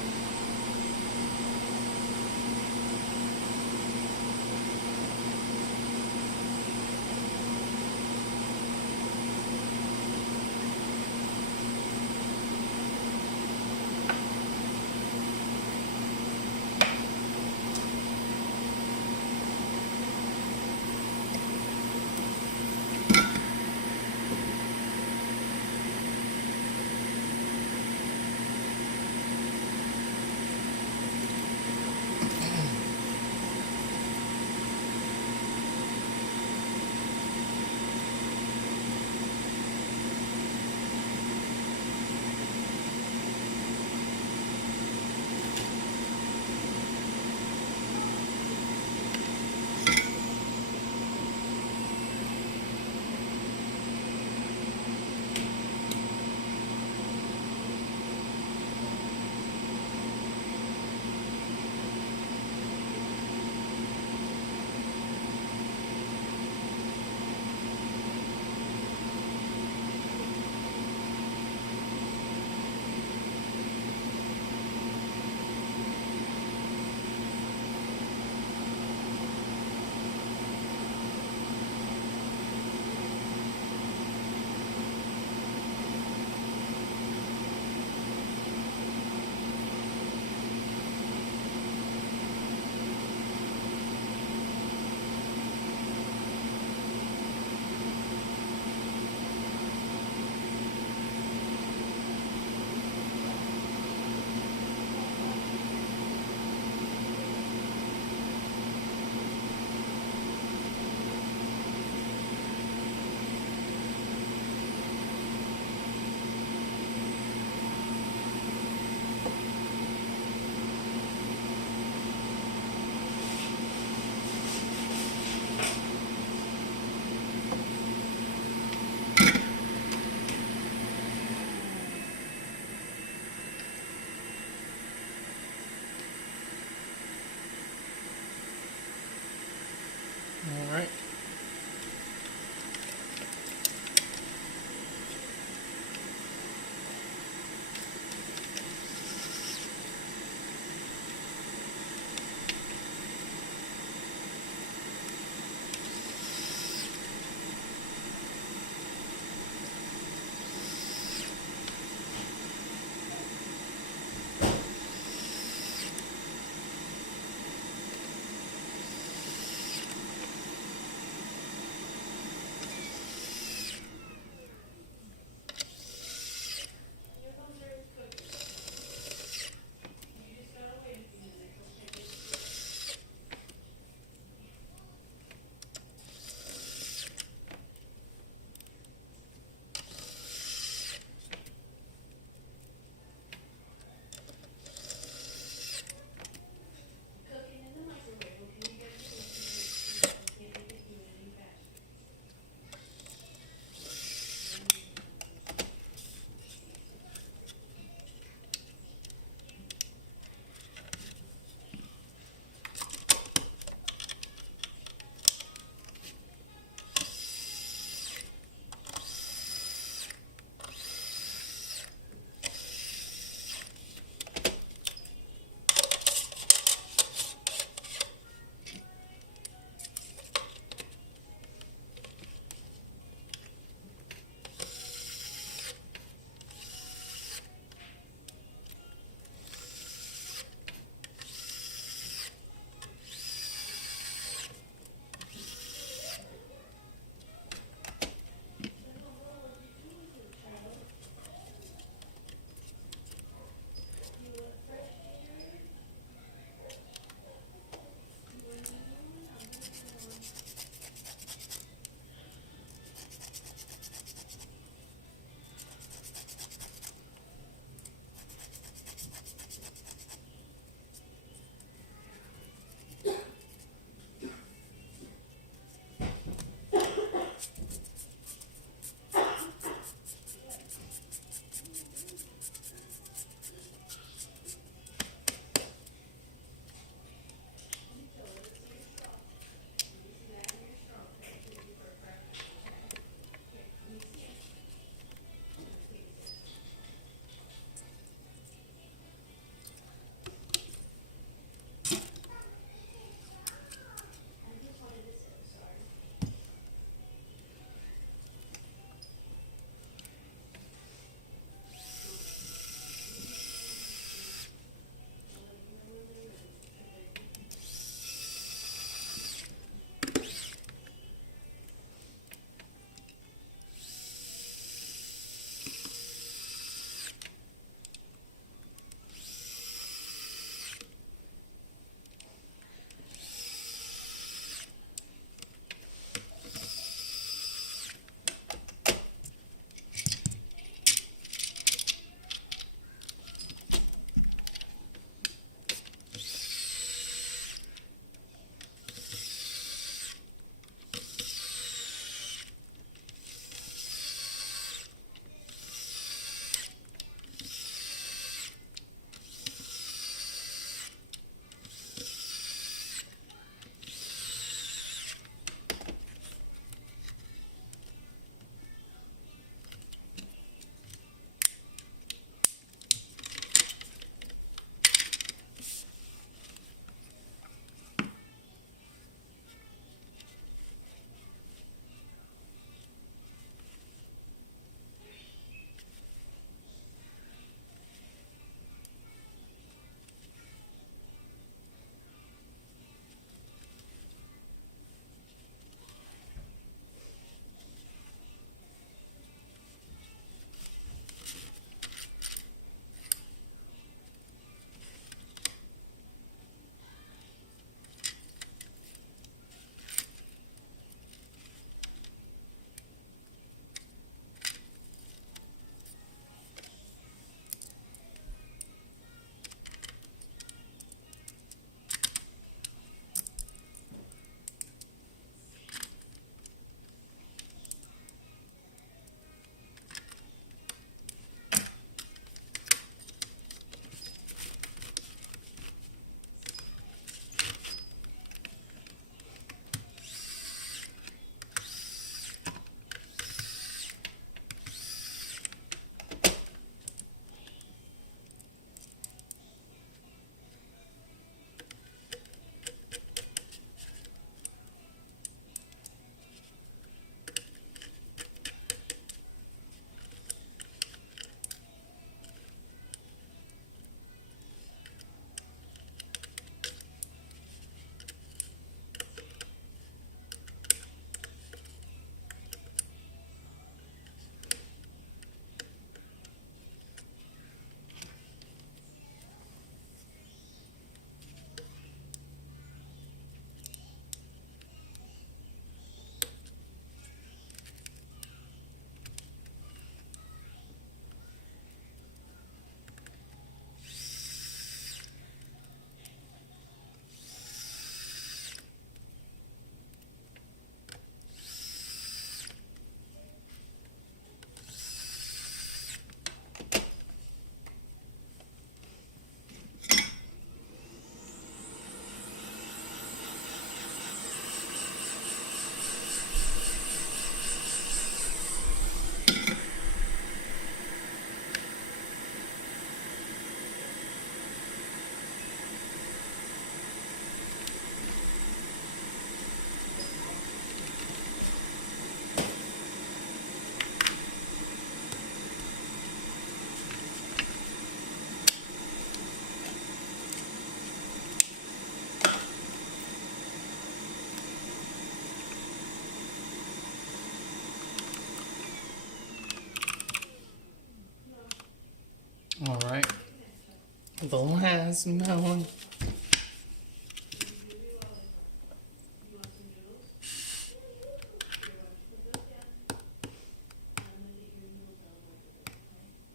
the last moment.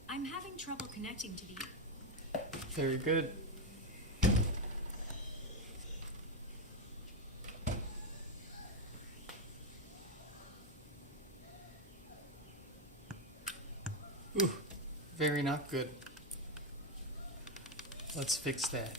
I'm having trouble connecting to the... Very good. Ooh, very not good. Let's fix that.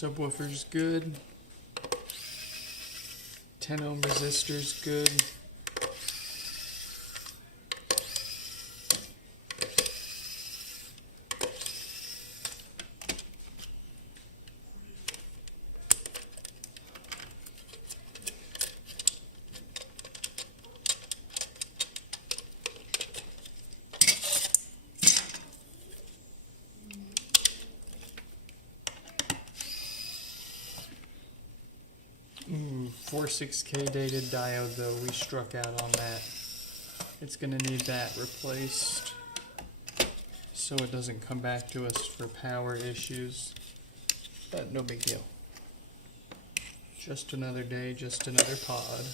Subwoofer's good. 10 ohm resistor's good. Ooh, 46K dated diode though, we struck out on that. It's gonna need that replaced so it doesn't come back to us for power issues. But no big deal. Just another day, just another pod.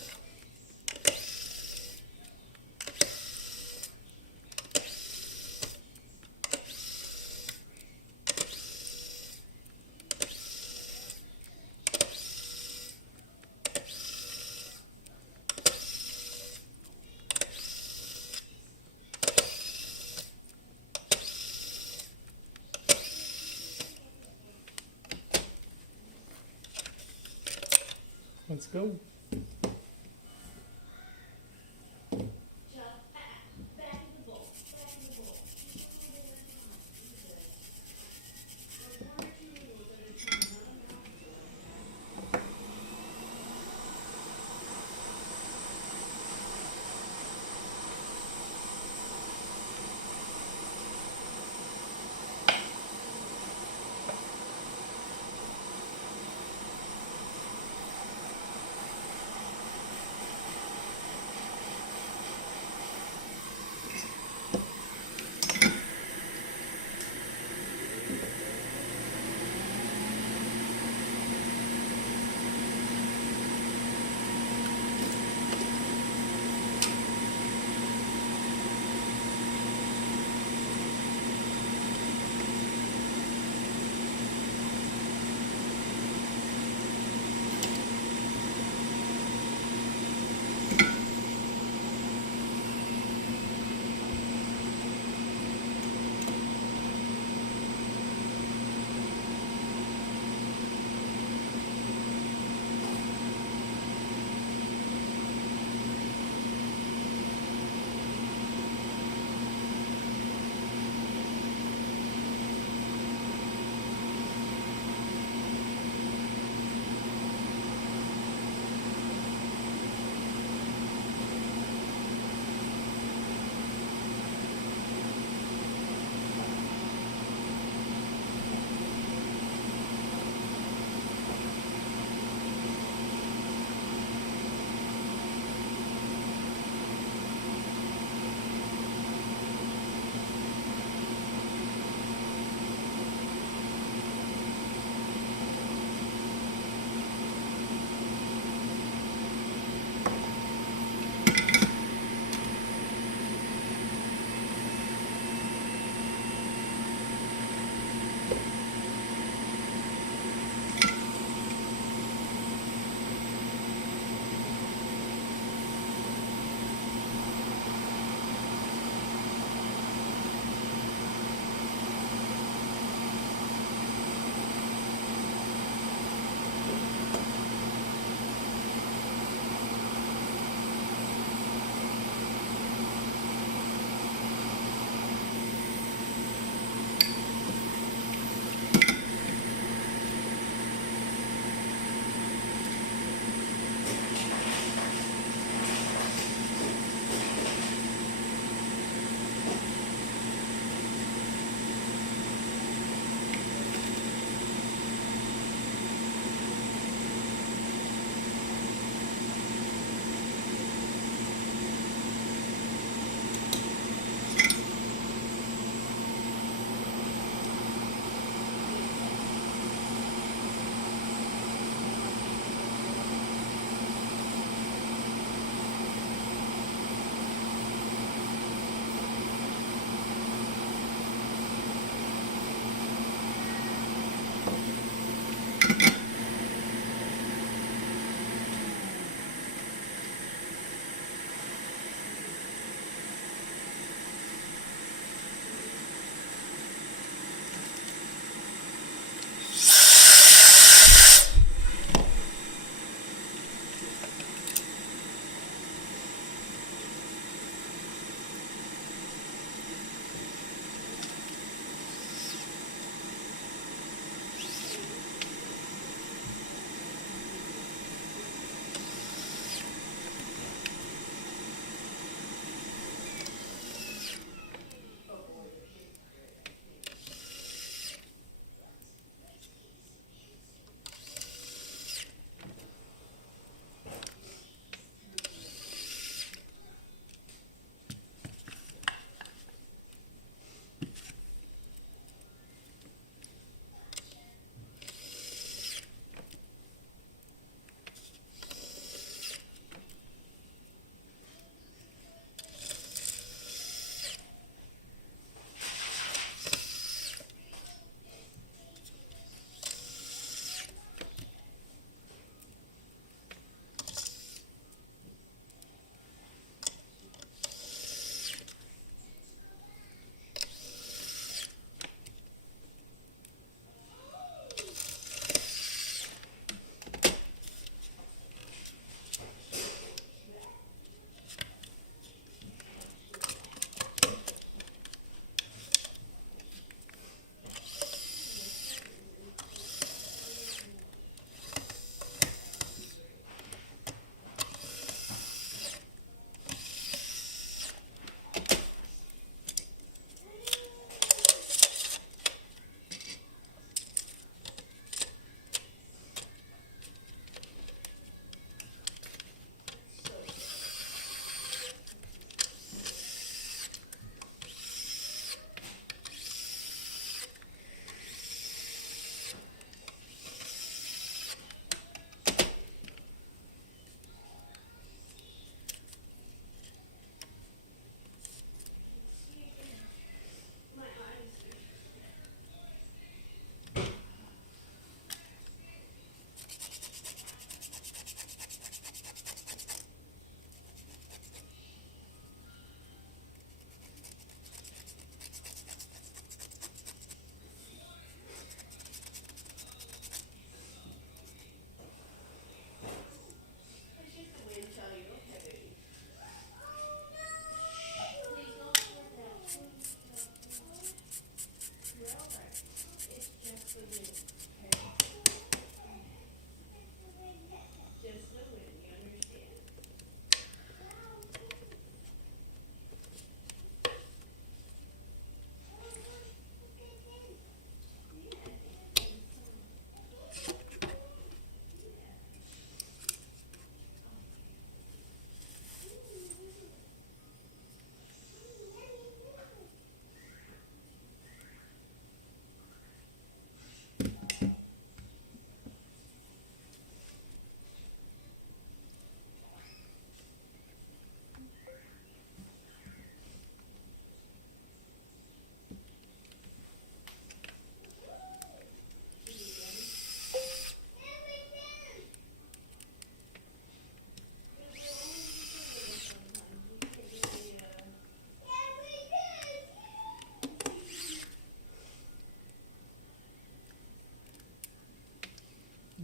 Let's go.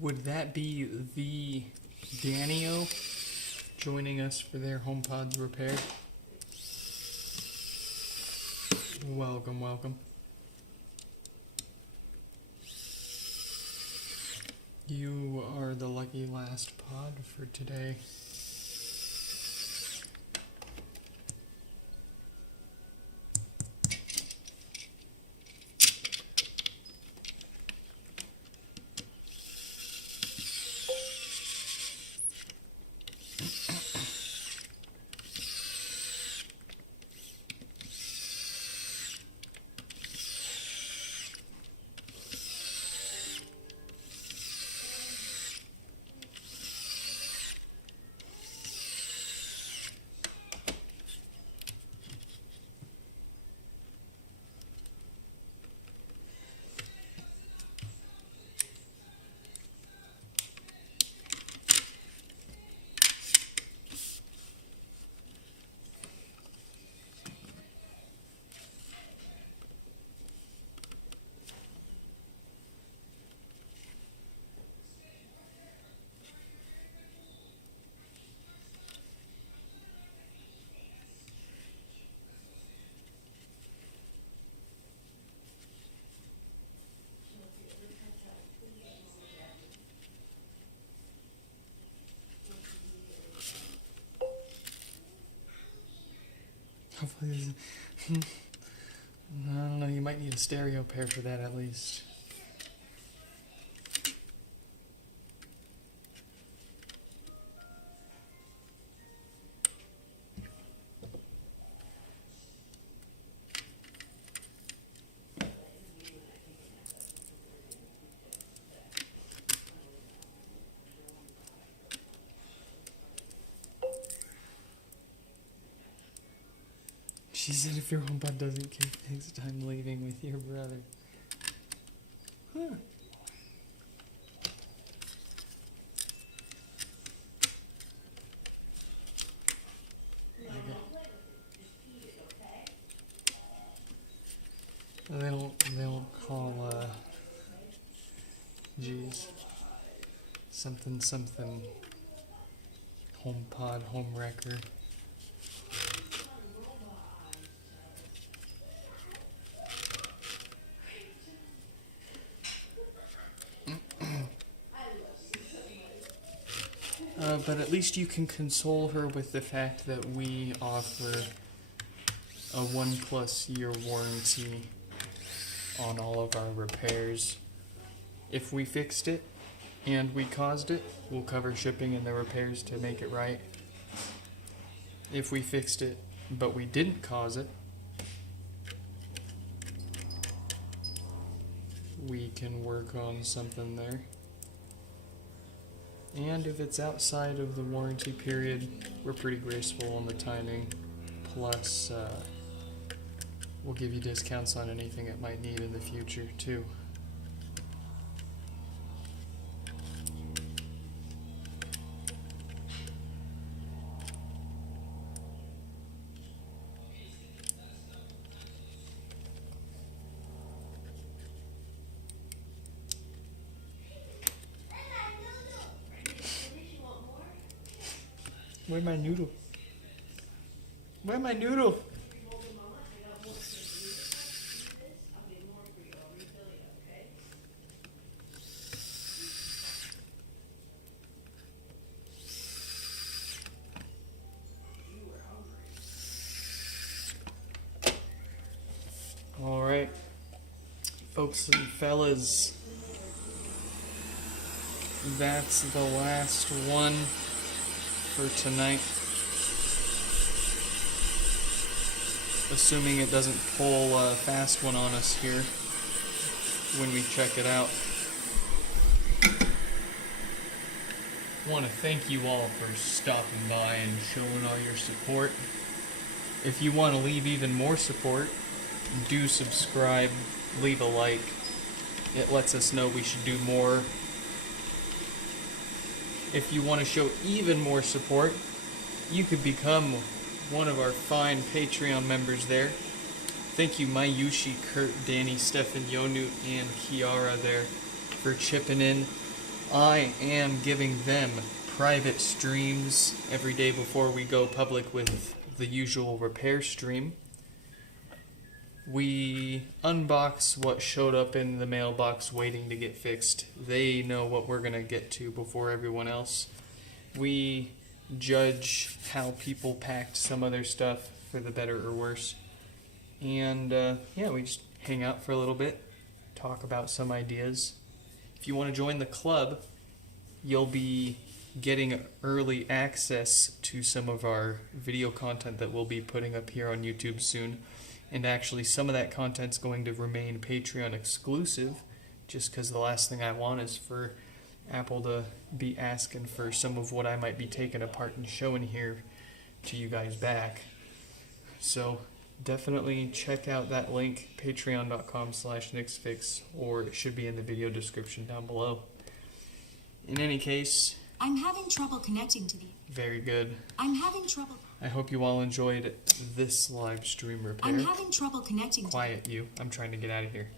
Would that be the Danio joining us for their HomePod's repair? Welcome, welcome. You are the lucky last pod for today. Hopefully, I don't know, you might need a stereo pair for that at least. She said if your HomePod doesn't get fixed, I'm leaving with your brother. Huh. They don't call, geez, something HomePod, home wrecker. But at least you can console her with the fact that we offer a 1+ year warranty on all of our repairs. If we fixed it and we caused it, we'll cover shipping and the repairs to make it right. If we fixed it but we didn't cause it, we can work on something there. And if it's outside of the warranty period, we're pretty graceful on the timing. Plus, we'll give you discounts on anything it might need in the future, too. Where's my noodle? Where's my noodle? All right, folks and fellas, that's the last one for tonight. Assuming it doesn't pull a fast one on us here when we check it out. I want to thank you all for stopping by and showing all your support. If you want to leave even more support, do subscribe, leave a like. It lets us know we should do more. If you want to show even more support, you could become one of our fine Patreon members there. Thank you, Mayushi, Kurt, Danny, Stefan, Yonut, and Kiara there for chipping in. I am giving them private streams every day before we go public with the usual repair stream. We unbox what showed up in the mailbox waiting to get fixed. They know what we're going to get to before everyone else. We judge how people packed some of their stuff for the better or worse. And yeah, we just hang out for a little bit, talk about some ideas. If you want to join the club, you'll be getting early access to some of our video content that we'll be putting up here on YouTube soon. And actually, some of that content's going to remain Patreon exclusive, just because the last thing I want is for Apple to be asking for some of what I might be taking apart and showing here to you guys back. So definitely check out that link, patreon.com/nixfix, or it should be in the video description down below. In any case, I'm having trouble connecting to the... very good. I'm having trouble... I hope you all enjoyed this live stream repair. I'm having trouble connecting to... Quiet you. I'm trying to get out of here.